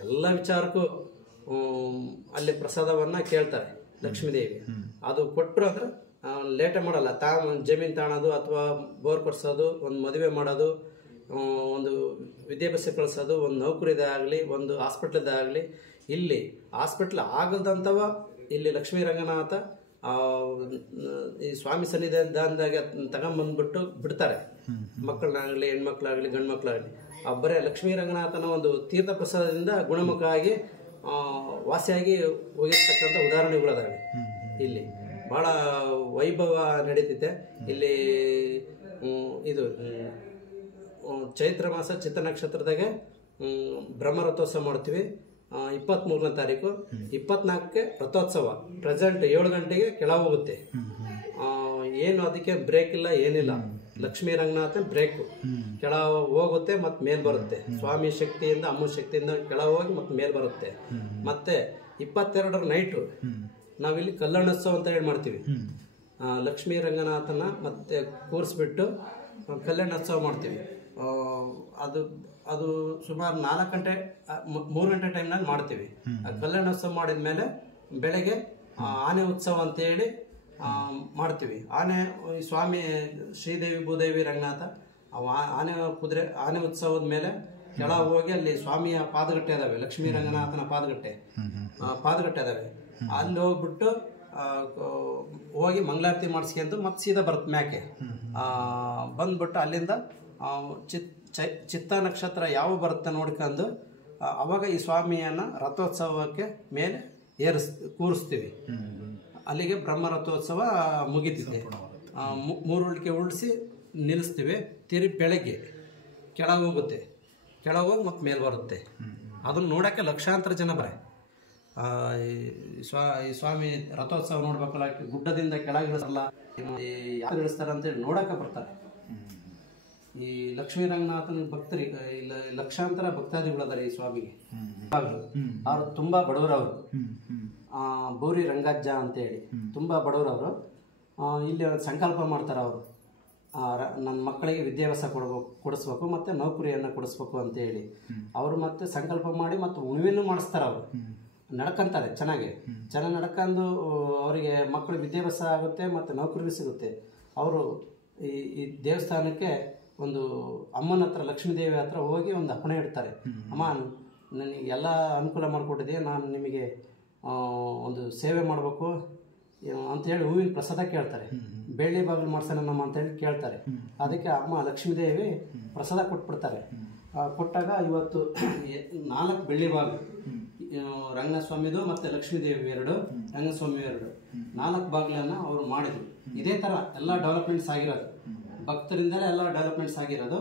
ಎಲ್ಲ ವಿಚಾರಕ್ಕೂ ಅಲ್ಲಿ ಪ್ರಸಾದವನ್ನು ಕೇಳ್ತಾರೆ ಲಕ್ಷ್ಮೀದೇವಿ. ಅದು ಕೊಟ್ಟರು ಅಂದ್ರೆ ಲೇಟೇ ಮಾಡಲ್ಲ. ಜಮೀನು ತಗೊಳೋದು ಅಥವಾ ಬೋರ್ ಕೊಡ್ಸೋದು, ಒಂದು ಮದುವೆ ಮಾಡೋದು, ಒಂದು ವಿದ್ಯಾಭ್ಯಾಸ ಕಳಿಸೋದು, ಒಂದು ನೌಕರಿದಾಗಲಿ, ಒಂದು ಹಾಸ್ಪಿಟ್ಲದಾಗಲಿ. ಇಲ್ಲಿ ಹಾಸ್ಪಿಟ್ಲ್ ಆಗಲ್ದಂಥವ ಇಲ್ಲಿ ಲಕ್ಷ್ಮೀ ರಂಗನಾಥ ಈ ಸ್ವಾಮಿ ಸನ್ನಿಧಾನದಾಗ ತಗೊಂಬಂದ್ಬಿಟ್ಟು ಬಿಡ್ತಾರೆ. ಮಕ್ಕಳನ್ನಾಗಲಿ, ಹೆಣ್ಮಕ್ಳಾಗಲಿ, ಗಂಡು ಮಕ್ಕಳಾಗಲಿ. ಬರೇ ಲಕ್ಷ್ಮೀ ರಂಗನಾಥನ ಒಂದು ತೀರ್ಥ ಪ್ರಸಾದದಿಂದ ಗುಣಮುಖ ಆಗಿ ವಾಸಿಯಾಗಿ ಹೋಗಿರ್ತಕ್ಕಂಥ ಉದಾಹರಣೆಗಳದಾವೆ. ಇಲ್ಲಿ ಭಾಳ ವೈಭವ ನಡೀತಿದೆ. ಇಲ್ಲಿ ಇದು ಚೈತ್ರ ಮಾಸ ಚಿತ್ತ ನಕ್ಷತ್ರದಾಗೆ ಬ್ರಹ್ಮ ರಥೋತ್ಸವ ಮಾಡ್ತೀವಿ. 23ನೇ ತಾರೀಕು, 24ಕ್ಕೆ ರಥೋತ್ಸವ. ಪ್ರೆಸೆಂಟ್ 7 ಗಂಟೆಗೆ ಕೆಳಗೆ ಹೋಗುತ್ತೆ. ಏನು ಅದಕ್ಕೆ ಬ್ರೇಕ್ ಇಲ್ಲ, ಏನಿಲ್ಲ. ಲಕ್ಷ್ಮೀ ರಂಗನಾಥನ್ ಬ್ರೇಕು ಕೆಳ ಹೋಗುತ್ತೆ ಮತ್ತು ಮೇಲ್ ಬರುತ್ತೆ. ಸ್ವಾಮಿ ಶಕ್ತಿಯಿಂದ, ಅಮ್ಮನ ಶಕ್ತಿಯಿಂದ ಕೆಳ ಹೋಗಿ ಮತ್ತು ಮೇಲ್ ಬರುತ್ತೆ. ಮತ್ತೆ 22ರ ನೈಟು ನಾವಿಲ್ಲಿ ಕಲ್ಯಾಣೋತ್ಸವ ಅಂತ ಹೇಳಿ ಮಾಡ್ತೀವಿ. ಲಕ್ಷ್ಮೀ ರಂಗನಾಥನ ಮತ್ತೆ ಕೂರಿಸ್ಬಿಟ್ಟು ಕಲ್ಯಾಣೋತ್ಸವ ಮಾಡ್ತೀವಿ. ಅದು ಸುಮಾರು 4 ಗಂಟೆ 3 ಗಂಟೆ ಟೈಮ್ನಲ್ಲಿ ಮಾಡ್ತೀವಿ. ಕಲ್ಯಾಣೋತ್ಸವ ಮಾಡಿದ ಮೇಲೆ ಬೆಳಗ್ಗೆ ಆನೆ ಉತ್ಸವ ಅಂತೇಳಿ ಮಾಡ್ತೀವಿ. ಈ ಸ್ವಾಮಿ ಶ್ರೀದೇವಿ ಭೂದೇವಿ ರಂಗನಾಥ ಆನೆ ಉತ್ಸವದ ಮೇಲೆ ಕೆಳ ಹೋಗಿ ಅಲ್ಲಿ ಸ್ವಾಮಿಯ ಪಾದಗಟ್ಟೆ ಇದಾವೆ. ಲಕ್ಷ್ಮೀ ರಂಗನಾಥನ ಪಾದಗಟ್ಟೆ ಇದಾವೆ. ಅಲ್ಲಿ ಹೋಗ್ಬಿಟ್ಟು ಹೋಗಿ ಮಂಗಳಾರತಿ ಮಾಡಿಸ್ಕೊಂಡು ಮತ್ತೆ ಸೀದಾ ಬರುತ್ತೆ ಮ್ಯಾಕೆ. ಬಂದ್ಬಿಟ್ಟು ಅಲ್ಲಿಂದ ಚಿತ್ತ ನಕ್ಷತ್ರ ಯಾವ ಬರುತ್ತೆ ನೋಡ್ಕೊಂಡು ಅವಾಗ ಈ ಸ್ವಾಮಿಯನ್ನು ರಥೋತ್ಸವಕ್ಕೆ ಮೇಲೆ ಕೂರಿಸ್ತೀವಿ. ಅಲ್ಲಿಗೆ ಬ್ರಹ್ಮ ರಥೋತ್ಸವ ಮುಗಿತಿದೆ. 3 ಉಳ್ಕೆ ಉಳಿಸಿ ನಿಲ್ಲಿಸ್ತೀವಿ. ಬೆಳಗ್ಗೆ ಕೆಳಗೆ ಹೋಗುತ್ತೆ. ಕೆಳಗೆ ಹೋಗಿ ಮತ್ತೆ ಮೇಲೆ ಬರುತ್ತೆ. ಅದನ್ನು ನೋಡೋಕ್ಕೆ ಲಕ್ಷಾಂತರ ಜನ ಈ ಸ್ವಾಮಿ ರಥೋತ್ಸವ ನೋಡ್ಬೇಕಲ್ಲ, ಗುಡ್ಡದಿಂದ ಕೆಳಗೆ ಇಳಿಸಲ್ಲ, ಯಾರು ಇಳಿಸ್ತಾರೆ ಅಂತೇಳಿ ನೋಡೋಕೆ ಬರ್ತಾರೆ. ಈ ಲಕ್ಷ್ಮೀ ರಂಗನಾಥನ ಭಕ್ತರಿಗೆ ಲಕ್ಷಾಂತರ ಭಕ್ತಾದಿಗಳದಾರೆ ಈ ಸ್ವಾಮಿಗೆ. ಅವರು ತುಂಬಾ ಬಡವರವರು. ಬೋರಿ ರಂಗಜ್ಜ ಅಂತೇಳಿ ತುಂಬಾ ಬಡವರವರು. ಇಲ್ಲಿ ಸಂಕಲ್ಪ ಮಾಡ್ತಾರೆ ಅವರು, ನನ್ನ ಮಕ್ಕಳಿಗೆ ವಿದ್ಯಾಭ್ಯಾಸ ಕೊಡಿಸ್ಬೇಕು ಮತ್ತು ನೌಕರಿಯನ್ನು ಕೊಡಿಸ್ಬೇಕು ಅಂತೇಳಿ ಅವರು ಮತ್ತೆ ಸಂಕಲ್ಪ ಮಾಡಿ ಮತ್ತು ಉಣಿವೆನೂ ಮಾಡಿಸ್ತಾರೆ. ಅವರು ನಡ್ಕೊಂತಾರೆ ಚೆನ್ನಾಗಿ ನಡ್ಕೊಂಡು ಅವರಿಗೆ ಮಕ್ಕಳು ವಿದ್ಯಾಭ್ಯಾಸ ಆಗುತ್ತೆ ಮತ್ತು ನೌಕರಿ ಸಿಗುತ್ತೆ. ಅವರು ಈ ದೇವಸ್ಥಾನಕ್ಕೆ ಒಂದು ಅಮ್ಮನ ಹತ್ರ, ಲಕ್ಷ್ಮೀದೇವಿ ಹತ್ರ ಹೋಗಿ ಒಂದು ಅಪ್ಪಣೆ ಇಡ್ತಾರೆ. ಅಮ್ಮ, ನನಗೆ ಎಲ್ಲ ಅನುಕೂಲ ಮಾಡಿಕೊಟ್ಟಿದೆ, ನಾನು ನಿಮಗೆ ಒಂದು ಸೇವೆ ಮಾಡಬೇಕು, ಅಂತೇಳಿ ಹೂವಿನ ಪ್ರಸಾದ ಕೇಳ್ತಾರೆ. ಬೆಳ್ಳಿ ಬಾಗಿಲು ಮಾಡ್ಸೋಣ ನಮ್ಮ ಅಂತೇಳಿ ಕೇಳ್ತಾರೆ. ಅದಕ್ಕೆ ಅಮ್ಮ ಲಕ್ಷ್ಮೀದೇವಿ ಪ್ರಸಾದ ಕೊಟ್ಬಿಡ್ತಾರೆ. ಕೊಟ್ಟಾಗ ಇವತ್ತು 4 ಬೆಳ್ಳಿ ಬಾಗಿಲು, ರಂಗಸ್ವಾಮಿದು ಮತ್ತು ಲಕ್ಷ್ಮೀದೇವಿ 2, ರಂಗಸ್ವಾಮಿ 2, 4 ಬಾಗಿಲನ್ನು ಅವರು ಮಾಡಿದ್ರು. ಇದೇ ಥರ ಎಲ್ಲ ಡೆವಲಪ್ಮೆಂಟ್ಸ್ ಆಗಿರೋದು, ಭಕ್ತರಿಂದಲೇ ಎಲ್ಲ ಡೆವಲಪ್ಮೆಂಟ್ಸ್ ಆಗಿರೋದು.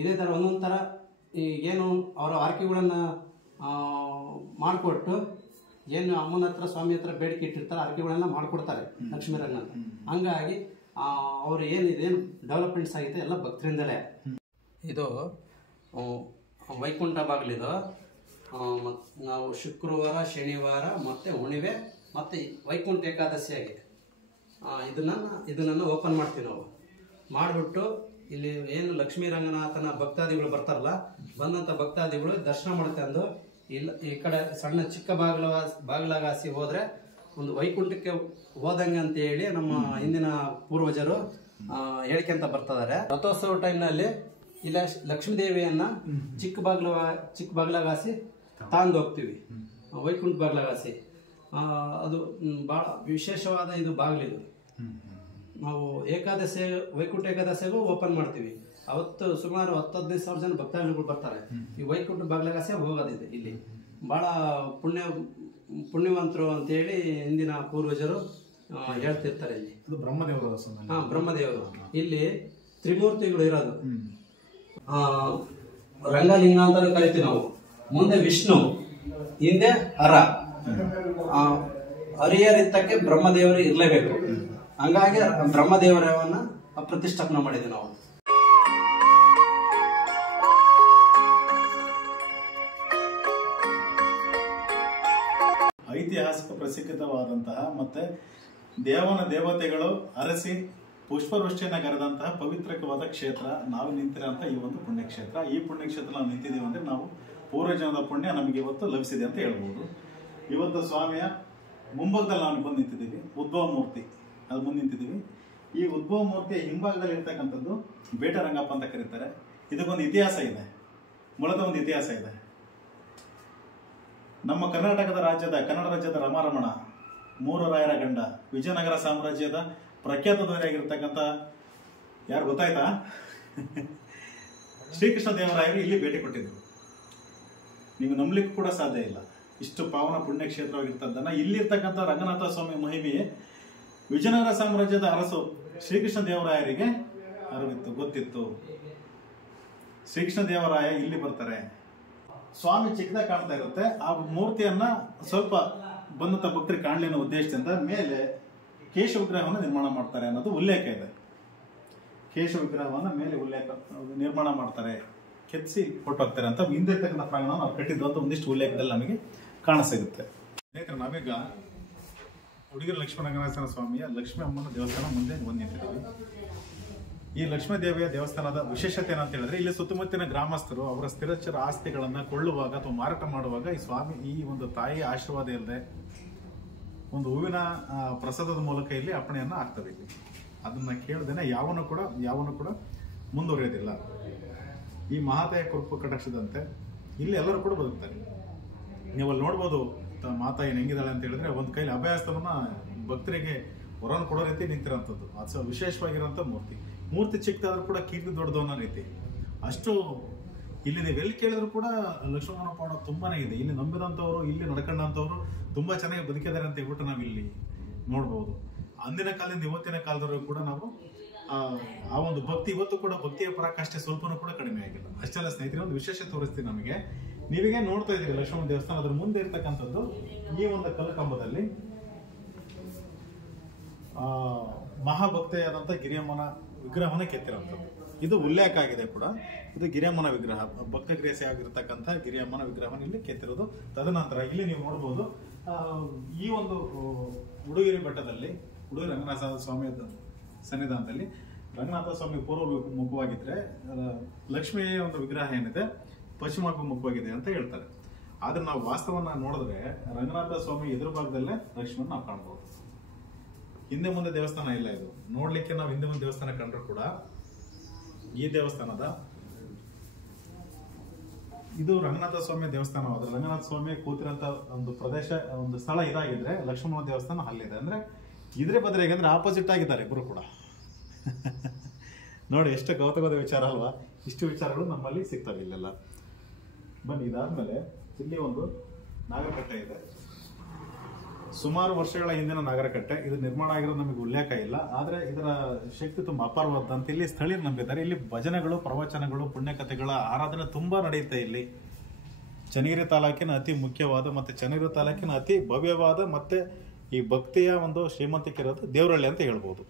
ಇದೇ ಥರ ಒಂದೊಂದು ಥರ ಏನು ಅವರ ಆರ್ಕೆಗಳನ್ನು ಮಾಡಿಕೊಟ್ಟು ಏನು ಅಮ್ಮನ ಹತ್ರ ಸ್ವಾಮಿ ಹತ್ರ ಬೇಡಿಕೆ ಇಟ್ಟಿರ್ತಾರೆ ಆರ್ಕೆಗಳೆಲ್ಲ ಮಾಡಿಕೊಡ್ತಾರೆ ಲಕ್ಷ್ಮೀ ರಂಗನ. ಹಂಗಾಗಿ ಅವರು ಇದೇನು ಡೆವಲಪ್ಮೆಂಟ್ಸ್ ಆಗಿದೆ ಎಲ್ಲ ಭಕ್ತರಿಂದಲೇ. ಇದು ವೈಕುಂಠ ಬಾಗಿಲಿದು. ನಾವು ಶುಕ್ರವಾರ, ಶನಿವಾರ ಮತ್ತು ಹುಣ್ಣಿಮೆ ಮತ್ತು ವೈಕುಂಠ ಏಕಾದಶಿಯಾಗಿ ಇದನ್ನು ಓಪನ್ ಮಾಡ್ತೀವಿ ನಾವು. ಮಾಡಿಬಿಟ್ಟು ಇಲ್ಲಿ ಏನು ಲಕ್ಷ್ಮೀ ರಂಗನಾಥನ ಭಕ್ತಾದಿಗಳು ಬರ್ತಾರಲ್ಲ, ಬಂದಂಥ ಭಕ್ತಾದಿಗಳು ದರ್ಶನ ಮಾಡ್ಕೊಂಡು ಇಲ್ಲ ಈ ಕಡೆ ಸಣ್ಣ ಚಿಕ್ಕ ಬಾಗಿಲಾಗಾಸಿ ಹೋದರೆ ಒಂದು ವೈಕುಂಠಕ್ಕೆ ಹೋದಂಗೆ ಅಂತ ಹೇಳಿ ನಮ್ಮ ಹಿಂದಿನ ಪೂರ್ವಜರು ಹೇಳ್ಕೊಂತ ಬರ್ತಿದ್ದಾರೆ. ರಥೋತ್ಸವ ಟೈಮ್ನಲ್ಲಿ ಇಲ್ಲ ಲಕ್ಷ್ಮೀದೇವಿಯನ್ನು ಚಿಕ್ಕ ಬಾಗಿಲಾಗಾಸಿ ತಾಂದು ಹೋಗ್ತೀವಿ, ವೈಕುಂಠ ಬಾಗಿಲಾಗಾಸಿ. ಅದು ಭಾಳ ವಿಶೇಷವಾದ ಇದು ಬಾಗಿಲಿದು. ನಾವು ವೈಕುಂಠ ಏಕಾದಶಿಗೂ ಓಪನ್ ಮಾಡ್ತೀವಿ. ಅವತ್ತು ಸುಮಾರು 10-15 ಜನ ಭಕ್ತಾದಿಗಳು ಬರ್ತಾರೆ. ಈ ವೈಕುಂಠ ಬಾಗಿಲಾಗಾಸಿ ಹೋಗೋದಿದೆ. ಇಲ್ಲಿ ಭಾಳ ಪುಣ್ಯವಂತರು ಅಂತೇಳಿ ಹಿಂದಿನ ಪೂರ್ವಜರು ಹೇಳ್ತಿರ್ತಾರೆ. ಇಲ್ಲಿ ಇದು ಬ್ರಹ್ಮದೇವರು. ಬ್ರಹ್ಮದೇವರು. ಇಲ್ಲಿ ತ್ರಿಮೂರ್ತಿಗಳು ಇರೋದು. ರಂಗಲಿಂಗ ಅಂತ ಕರಿತೀವಿ ನಾವು. ಮುಂದೆ ವಿಷ್ಣು, ಹಿಂದೆ ಹರಿಯರಿತ್ತಕ್ಕೆ ಬ್ರಹ್ಮದೇವರು ಇರಲೇಬೇಕು. ಹಂಗಾಗಿ ಬ್ರಹ್ಮದೇವರವನ್ನ ಪ್ರತಿಷ್ಠಾಪನೆ ಮಾಡಿದ್ವಿ ನಾವು. ಐತಿಹಾಸಿಕ ಪ್ರಸಿದ್ಧವಾದಂತಹ ಮತ್ತೆ ದೇವತೆಗಳು ಅರಸಿ ಪುಷ್ಪವೃಷ್ಟಿಯನ್ನ ಕರೆದಂತಹ ಪವಿತ್ರವಾದ ಕ್ಷೇತ್ರ ನಾವು ನಿಂತಿರೋಂಥ ಈ ಒಂದು ಪುಣ್ಯಕ್ಷೇತ್ರ. ಈ ಪುಣ್ಯಕ್ಷೇತ್ರ ನಾವು ನಿಂತಿದ್ದೀವಿ ಅಂದ್ರೆ ನಾವು ಪೂರ್ವಜನದ ಪುಣ್ಯ ನಮಗೆ ಇವತ್ತು ಲಭಿಸಿದೆ ಅಂತ ಹೇಳ್ಬೋದು. ಇವತ್ತು ಸ್ವಾಮಿಯ ಮುಂಭಾಗದಲ್ಲಿ ನಾವು ಬಂದು ನಿಂತಿದ್ದೀವಿ. ಉದ್ಭವ ಮೂರ್ತಿ ಅದು ಮುಂದೆ ನಿಂತಿದ್ದೀವಿ. ಈ ಉದ್ಭವ ಮೂರ್ತಿಯ ಹಿಂಭಾಗದಲ್ಲಿ ಇರ್ತಕ್ಕಂಥದ್ದು ಬೇಟರಂಗಪ್ಪ ಅಂತ ಕರೀತಾರೆ. ಇದಕ್ಕೊಂದು ಇತಿಹಾಸ ಇದೆ, ಮೂಲದ ಒಂದು ಇತಿಹಾಸ ಇದೆ. ನಮ್ಮ ಕರ್ನಾಟಕ ರಾಜ್ಯದ ರಮಾರಮಣ, 3 ರಾಯರ ಗಂಡ, ವಿಜಯನಗರ ಸಾಮ್ರಾಜ್ಯದ ಪ್ರಖ್ಯಾತ ದೊರೆಯಾಗಿರ್ತಕ್ಕಂಥ ಯಾರು ಗೊತ್ತಾಯ್ತಾ? ಶ್ರೀಕೃಷ್ಣ ದೇವರಾಯರು ಇಲ್ಲಿ ಭೇಟಿ ಕೊಟ್ಟಿದ್ರು. ನೀವು ನಂಬಲಿಕ್ಕೂ ಕೂಡ ಸಾಧ್ಯ ಇಲ್ಲ. ಇಷ್ಟು ಪಾವನ ಪುಣ್ಯಕ್ಷೇತ್ರವಾಗಿರ್ತದನ್ನ ಇಲ್ಲಿರ್ತಕ್ಕಂಥ ರಂಗನಾಥ ಸ್ವಾಮಿ ಮಹಿಮೆಯೇ ವಿಜಯನಗರ ಸಾಮ್ರಾಜ್ಯದ ಅರಸು ಶ್ರೀಕೃಷ್ಣ ದೇವರಾಯರಿಗೆ ಗೊತ್ತಿತ್ತು. ಶ್ರೀಕೃಷ್ಣ ದೇವರಾಯ ಇಲ್ಲಿ ಬರ್ತಾರೆ. ಸ್ವಾಮಿ ಚಿಕ್ಕದಾಗಿ ಕಾಣ್ತಾ ಇರುತ್ತೆ. ಆ ಮೂರ್ತಿಯನ್ನ ಸ್ವಲ್ಪ ಬಂದಂತ ಭಕ್ತರಿಗೆ ಕಾಣಲಿ ಅನ್ನೋ ಉದ್ದೇಶದಿಂದ ಮೇಲೆ ಕೇಶ ವಿಗ್ರಹವನ್ನು ನಿರ್ಮಾಣ ಮಾಡ್ತಾರೆ ಅನ್ನೋದು ಉಲ್ಲೇಖ ಇದೆ. ಕೇಶ ವಿಗ್ರಹವನ್ನ ಮೇಲೆ ನಿರ್ಮಾಣ ಮಾಡ್ತಾರೆ, ಕೆತ್ತಿಸಿ ಕೊಟ್ಟೋಗ್ತಾರೆ ಅಂತ ಹಿಂದಿರ್ತಕ್ಕಂಥ ಪ್ರಾಂಗಣ ನಾವು ಕಟ್ಟಿದ್ದು ಅಂತ ಒಂದಿಷ್ಟು ಉಲ್ಲೇಖದಲ್ಲಿ ನಮಗೆ ಕಾಣಸಿಗುತ್ತೆ. ಸ್ನೇಹಿತರೆ, ನಾವೀಗ ಹುಡುಗಿರ ಲಕ್ಷ್ಮೀರಂಗನಾಥ ಸ್ವಾಮಿಯ ಲಕ್ಷ್ಮೀ ಅಮ್ಮನ ದೇವಸ್ಥಾನ ಮುಂದೆ ನಿಂತಿದ್ದೀವಿ. ಈ ಲಕ್ಷ್ಮೀ ದೇವಿಯ ದೇವಸ್ಥಾನದ ವಿಶೇಷತೆ ಏನಂತ ಹೇಳಿದ್ರೆ, ಇಲ್ಲಿ ಸುತ್ತಮುತ್ತಲಿನ ಗ್ರಾಮಸ್ಥರು ಅವರ ಸ್ಥಿರಚರ ಆಸ್ತಿಗಳನ್ನ ಕೊಳ್ಳುವಾಗ ಅಥವಾ ಮಾರಾಟ ಮಾಡುವಾಗ ಈ ಸ್ವಾಮಿ ಈ ಒಂದು ತಾಯಿಯ ಆಶೀರ್ವಾದ ಇಲ್ಲದೆ ಒಂದು ಹೂವಿನ ಪ್ರಸಾದದ ಮೂಲಕ ಇಲ್ಲಿ ಅರ್ಪಣೆಯನ್ನ ಆಗ್ತದೆ. ಇಲ್ಲಿ ಅದನ್ನ ಕೇಳದೇನೆ ಯಾವನು ಕೂಡ ಮುಂದುವರಿಯೋದಿಲ್ಲ. ಈ ಮಹಾತಾಯ ಕೃಪಾ ಕಟಾಕ್ಷದಂತೆ ಇಲ್ಲಿ ಎಲ್ಲರೂ ಕೂಡ ಬದುಕ್ತಾರೆ. ನೀವು ಅಲ್ಲಿ ನೋಡ್ಬೋದು ಮಾತಾಯಿ ಹೆಂಗಿದ್ದಾಳೆ ಅಂತ ಹೇಳಿದ್ರೆ, ಒಂದು ಕೈಲಿ ಅಭಯಾಸ್ತವನ್ನ ಭಕ್ತರಿಗೆ ಹೊರನ್ನು ಕೊಡೋ ರೀತಿ ನಿಂತಿರೋಂಥದ್ದು. ಅದು ವಿಶೇಷವಾಗಿರೋಂಥ ಮೂರ್ತಿ ಚಿಕ್ಕದಾದ್ರೂ ಕೂಡ ಕೀರ್ತಿ ದೊಡ್ಡದು ಅನ್ನೋ ರೀತಿ. ಅಷ್ಟು ಇಲ್ಲಿ ನೀವು ಎಲ್ಲಿ ಕೇಳಿದ್ರು ಕೂಡ ಲಕ್ಷ್ಮಣ ಪಾಡ ತುಂಬಾನೇ ಇದೆ. ಇಲ್ಲಿ ನಂಬಿದಂಥವ್ರು, ಇಲ್ಲಿ ನಡ್ಕೊಂಡಂಥವ್ರು ತುಂಬಾ ಚೆನ್ನಾಗಿ ಬದುಕಿದ್ದಾರೆ ಅಂತ ಹೇಳ್ಬಿಟ್ಟು ನಾವು ಇಲ್ಲಿ ನೋಡ್ಬೋದು. ಅಂದಿನ ಕಾಲದಿಂದ ಇವತ್ತಿನ ಕಾಲದವರೆಗೂ ಕೂಡ ನಾವು ಆ ಒಂದು ಭಕ್ತಿ ಇವತ್ತು ಕೂಡ ಭಕ್ತಿಯ ಪರಾಕಾಷ್ಠೆ ಸ್ವಲ್ಪನೂ ಕೂಡ ಕಡಿಮೆ ಆಗಿಲ್ಲ. ಅಷ್ಟೆಲ್ಲ ಸ್ನೇಹಿತರೆ, ಒಂದು ವಿಶೇಷ ತೋರಿಸ್ತೀನಿ ನಮಗೆ. ನೀವೀಗ ನೋಡ್ತಾ ಇದ್ದೀರಿ ಲಕ್ಷ್ಮಣ ದೇವಸ್ಥಾನ, ಅದ್ರ ಮುಂದೆ ಇರ್ತಕ್ಕಂಥದ್ದು ಈ ಒಂದು ಕಲ್ಲಕಂಬದಲ್ಲಿ ಮಹಾಭಕ್ತೆಯಾದಂಥ ಗಿರಿಯಮ್ಮನ ವಿಗ್ರಹವನ್ನ ಕೆತ್ತಿರುವಂಥದ್ದು. ಇದು ಉಲ್ಲೇಖ ಆಗಿದೆ ಕೂಡ. ಇದು ಗಿರಿಯಮ್ಮನ ವಿಗ್ರಹ, ಭಕ್ತ ಗ್ರೇಸಿ ಆಗಿರ್ತಕ್ಕಂಥ ಗಿರಿಯಮ್ಮನ ವಿಗ್ರಹವನ್ನು ಇಲ್ಲಿ ಕೆತ್ತಿರೋದು. ತದನಂತರ ಇಲ್ಲಿ ನೀವು ನೋಡ್ಬೋದು, ಈ ಒಂದು ಉಡುಗಿರಿ ಬೆಟ್ಟದಲ್ಲಿ ಉಡುಗಿರಿ ರಂಗನಾಥ ಸ್ವಾಮಿ ಸನ್ನಿಧಾನದಲ್ಲಿ ರಂಗನಾಥ ಸ್ವಾಮಿ ಪೂರ್ವ ಮುಖವಾಗಿದ್ರೆ ಲಕ್ಷ್ಮಿಯ ಒಂದು ವಿಗ್ರಹ ಏನಿದೆ ಪಶ್ಚಿಮ ಮುಖವಾಗಿದೆ ಅಂತ ಹೇಳ್ತಾರೆ. ಆದ್ರೆ ನಾವು ವಾಸ್ತವನ್ನ ನೋಡಿದ್ರೆ ರಂಗನಾಥ ಸ್ವಾಮಿ ಎದುರು ಭಾಗದಲ್ಲೇ ಲಕ್ಷ್ಮಣ ನಾವು ಕಾಣ್ಬೋದು. ಹಿಂದೆ ಮುಂದೆ ದೇವಸ್ಥಾನ ಇಲ್ಲ. ಇದು ನೋಡ್ಲಿಕ್ಕೆ ನಾವು ಹಿಂದೆ ಮುಂದೆ ದೇವಸ್ಥಾನ ಕಂಡ್ರು ಕೂಡ ಈ ದೇವಸ್ಥಾನದ ಇದು ರಂಗನಾಥ ಸ್ವಾಮಿ ದೇವಸ್ಥಾನವಾದ್ರೆ ರಂಗನಾಥ ಸ್ವಾಮಿ ಕೂತಿರಂತ ಒಂದು ಪ್ರದೇಶ, ಒಂದು ಸ್ಥಳ ಇದಾಗಿದ್ರೆ ಲಕ್ಷ್ಮಣ ದೇವಸ್ಥಾನ ಅಲ್ಲಿದೆ. ಅಂದ್ರೆ ಇದ್ರೆ ಬದ್ರೆ ಹೇಗಂದ್ರೆ ಆಪೋಸಿಟ್ ಆಗಿದ್ದಾರೆ ಇಬ್ಬರು ಕೂಡ. ನೋಡಿ ಎಷ್ಟು ಕೌತುಕದ ವಿಚಾರ ಅಲ್ವಾ. ಇಷ್ಟು ವಿಚಾರಗಳು ನಮ್ಮಲ್ಲಿ ಸಿಗ್ತವೆ ಇಲ್ಲೆಲ್ಲ. ಬನ್ನಿ, ಇದಾದ್ಮೇಲೆ ಇಲ್ಲಿ ಒಂದು ನಾಗರಕಟ್ಟೆ ಇದೆ. ಸುಮಾರು ವರ್ಷಗಳ ಹಿಂದಿನ ನಾಗರಕಟ್ಟೆ. ಇದು ನಿರ್ಮಾಣ ಆಗಿರೋದು ನಮಗೆ ಉಲ್ಲೇಖ ಇಲ್ಲ, ಆದರೆ ಇದರ ಶಕ್ತಿ ತುಂಬ ಅಪಾರವಾದಂತ ಇಲ್ಲಿ ಸ್ಥಳೀಯರು ನಂಬಿದ್ದಾರೆ. ಇಲ್ಲಿ ಭಜನೆಗಳು, ಪ್ರವಚನಗಳು, ಪುಣ್ಯಕಥೆಗಳ ಆರಾಧನೆ ತುಂಬಾ ನಡೆಯುತ್ತೆ ಇಲ್ಲಿ. ಚನ್ನಗಿರಿ ತಾಲೂಕಿನ ಅತಿ ಮುಖ್ಯವಾದ ಮತ್ತೆ ಚನ್ನಗಿರಿ ತಾಲೂಕಿನ ಅತಿ ಭವ್ಯವಾದ ಮತ್ತೆ ಈ ಭಕ್ತಿಯ ಒಂದು ಶ್ರೀಮಂತಿಕೆ ಇರೋದು ದೇವರಹಳ್ಳಿ ಅಂತ ಹೇಳ್ಬೋದು.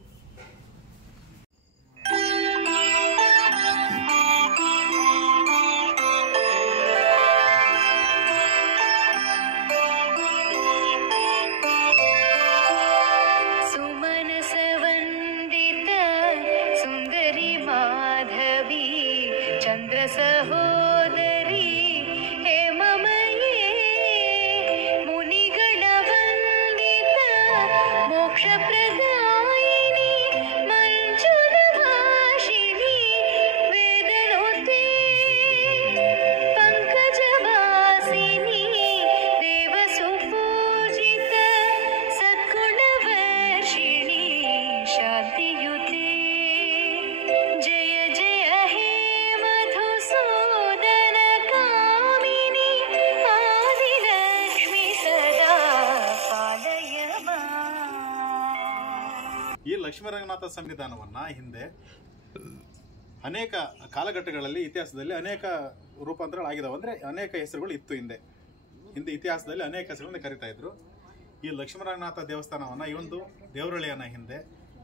ಲಕ್ಷ್ಮೀರಂಗನಾಥ ಸಂವಿಧಾನವನ್ನ ಹಿಂದೆ ಅನೇಕ ಕಾಲಘಟ್ಟಗಳಲ್ಲಿ ಇತಿಹಾಸದಲ್ಲಿ ಅನೇಕ ರೂಪಾಂತರಗಳಾಗಿದ್ದಾವೆ. ಅಂದ್ರೆ ಅನೇಕ ಹೆಸರುಗಳು ಇತ್ತು ಹಿಂದೆ ಇತಿಹಾಸದಲ್ಲಿ ಅನೇಕ ಹೆಸರುಗಳನ್ನು ಕರಿತಾ ಇದ್ರು. ಈ ಲಕ್ಷ್ಮೀರಂಗನಾಥ ದೇವಸ್ಥಾನವನ್ನ ಈ ಒಂದು ದೇವರಹಳ್ಳಿಯನ್ನ ಹಿಂದೆ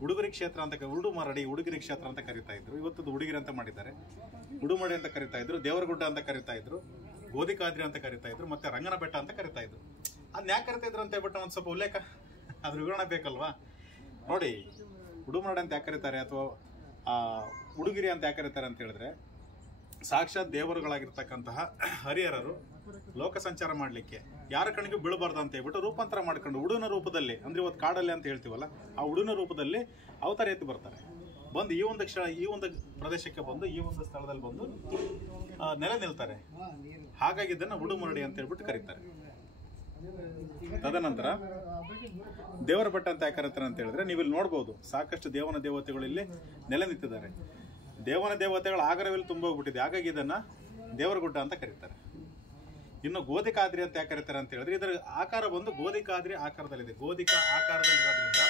ಉಡುಗರಿ ಕ್ಷೇತ್ರ ಅಂತ, ಉಡುಮರಡಿ ಉಡುಗಿರಿ ಕ್ಷೇತ್ರ ಅಂತ ಕರಿತಾ ಇದ್ರು. ಇವತ್ತು ಉಡುಗಿರಿ ಅಂತ ಮಾಡಿದ್ದಾರೆ. ಉಡುಮಡಿ ಅಂತ ಕರಿತಾ ಇದ್ರು, ದೇವರಗುಡ್ಡ ಅಂತ ಕರಿತಾ ಇದ್ರು, ಗೋಧಿಕಾದ್ರಿ ಅಂತ ಕರಿತಾ ಇದ್ರು, ಮತ್ತೆ ರಂಗನ ಬೆಟ್ಟ ಅಂತ ಕರಿತಾ ಇದ್ರು. ಅದನ್ನ ಯಾಕೆ ಕರಿತಾ ಇದ್ರು ಅಂತ ಹೇಳ್ಬಿಟ್ಟು ಒಂದ್ ಸ್ವಲ್ಪ ಉಲ್ಲೇಖ ಅದ್ರ ವಿವರಣೆ ಬೇಕಲ್ವಾ. ನೋಡಿ, ಉಡುಮರಡಿ ಅಂತ ಯಾಕೆ ಕರೀತಾರೆ ಅಥವಾ ಉಡುಗಿರಿ ಅಂತ ಯಾಕೆ ಕರೀತಾರೆ ಅಂತ ಹೇಳಿದ್ರೆ, ಸಾಕ್ಷಾತ್ ದೇವರುಗಳಾಗಿರ್ತಕ್ಕಂತಹ ಹರಿಹರರು ಲೋಕ ಸಂಚಾರ ಮಾಡ್ಲಿಕ್ಕೆ ಯಾರ ಕಣ್ಣಿಗೂ ಬೀಳಬಾರ್ದು ಅಂತ ಹೇಳ್ಬಿಟ್ಟು ರೂಪಾಂತರ ಮಾಡ್ಕೊಂಡು ಉಡುನ ರೂಪದಲ್ಲಿ, ಅಂದ್ರೆ ಇವತ್ತು ಕಾಡಲ್ಲಿ ಅಂತ ಹೇಳ್ತೀವಲ್ಲ, ಆ ಉಡುನ ರೂಪದಲ್ಲಿ ಅವತಾರ ಎತ್ತಿ ಬರ್ತಾರೆ. ಬಂದು ಈ ಒಂದು ಪ್ರದೇಶಕ್ಕೆ ಬಂದು ಈ ಒಂದು ಸ್ಥಳದಲ್ಲಿ ಬಂದು ನೆಲೆ ನಿಲ್ತಾರೆ. ಹಾಗಾಗಿ ಇದನ್ನ ಉಡುಮರಡಿ ಅಂತ ಹೇಳ್ಬಿಟ್ಟು ಕರೀತಾರೆ. ತದನಂತರ ದೇವರ ಬೆಟ್ಟ ಅಂತ ಯಾಕೆ ಕರೀತಾರೆ ಅಂತ ಹೇಳಿದ್ರೆ, ನೀವು ಇಲ್ಲಿ ನೋಡ್ಬೋದು ಸಾಕಷ್ಟು ದೇವನ ದೇವತೆಗಳು ಇಲ್ಲಿ ನೆಲೆ ನಿಂತಿದ್ದಾರೆ. ದೇವನ ದೇವತೆಗಳ ಆಗರವಿಲ್ಲಿ ತುಂಬ ಹೋಗ್ಬಿಟ್ಟಿದೆ. ಹಾಗಾಗಿ ಇದನ್ನ ದೇವರಗುಡ್ಡ ಅಂತ ಕರೀತಾರೆ. ಇನ್ನು ಗೋಧಿಕಾದ್ರಿ ಅಂತ ಯಾಕೆ ಕರೀತಾರೆ ಅಂತ ಹೇಳಿದ್ರೆ, ಇದರ ಆಕಾರ ಬಂದು ಗೋಧಿಕಾದ್ರಿ ಆಕಾರದಲ್ಲಿದೆ. ಗೋಧಿಕ ಆಕಾರದಲ್ಲಿರೋದ್ರಿಂದ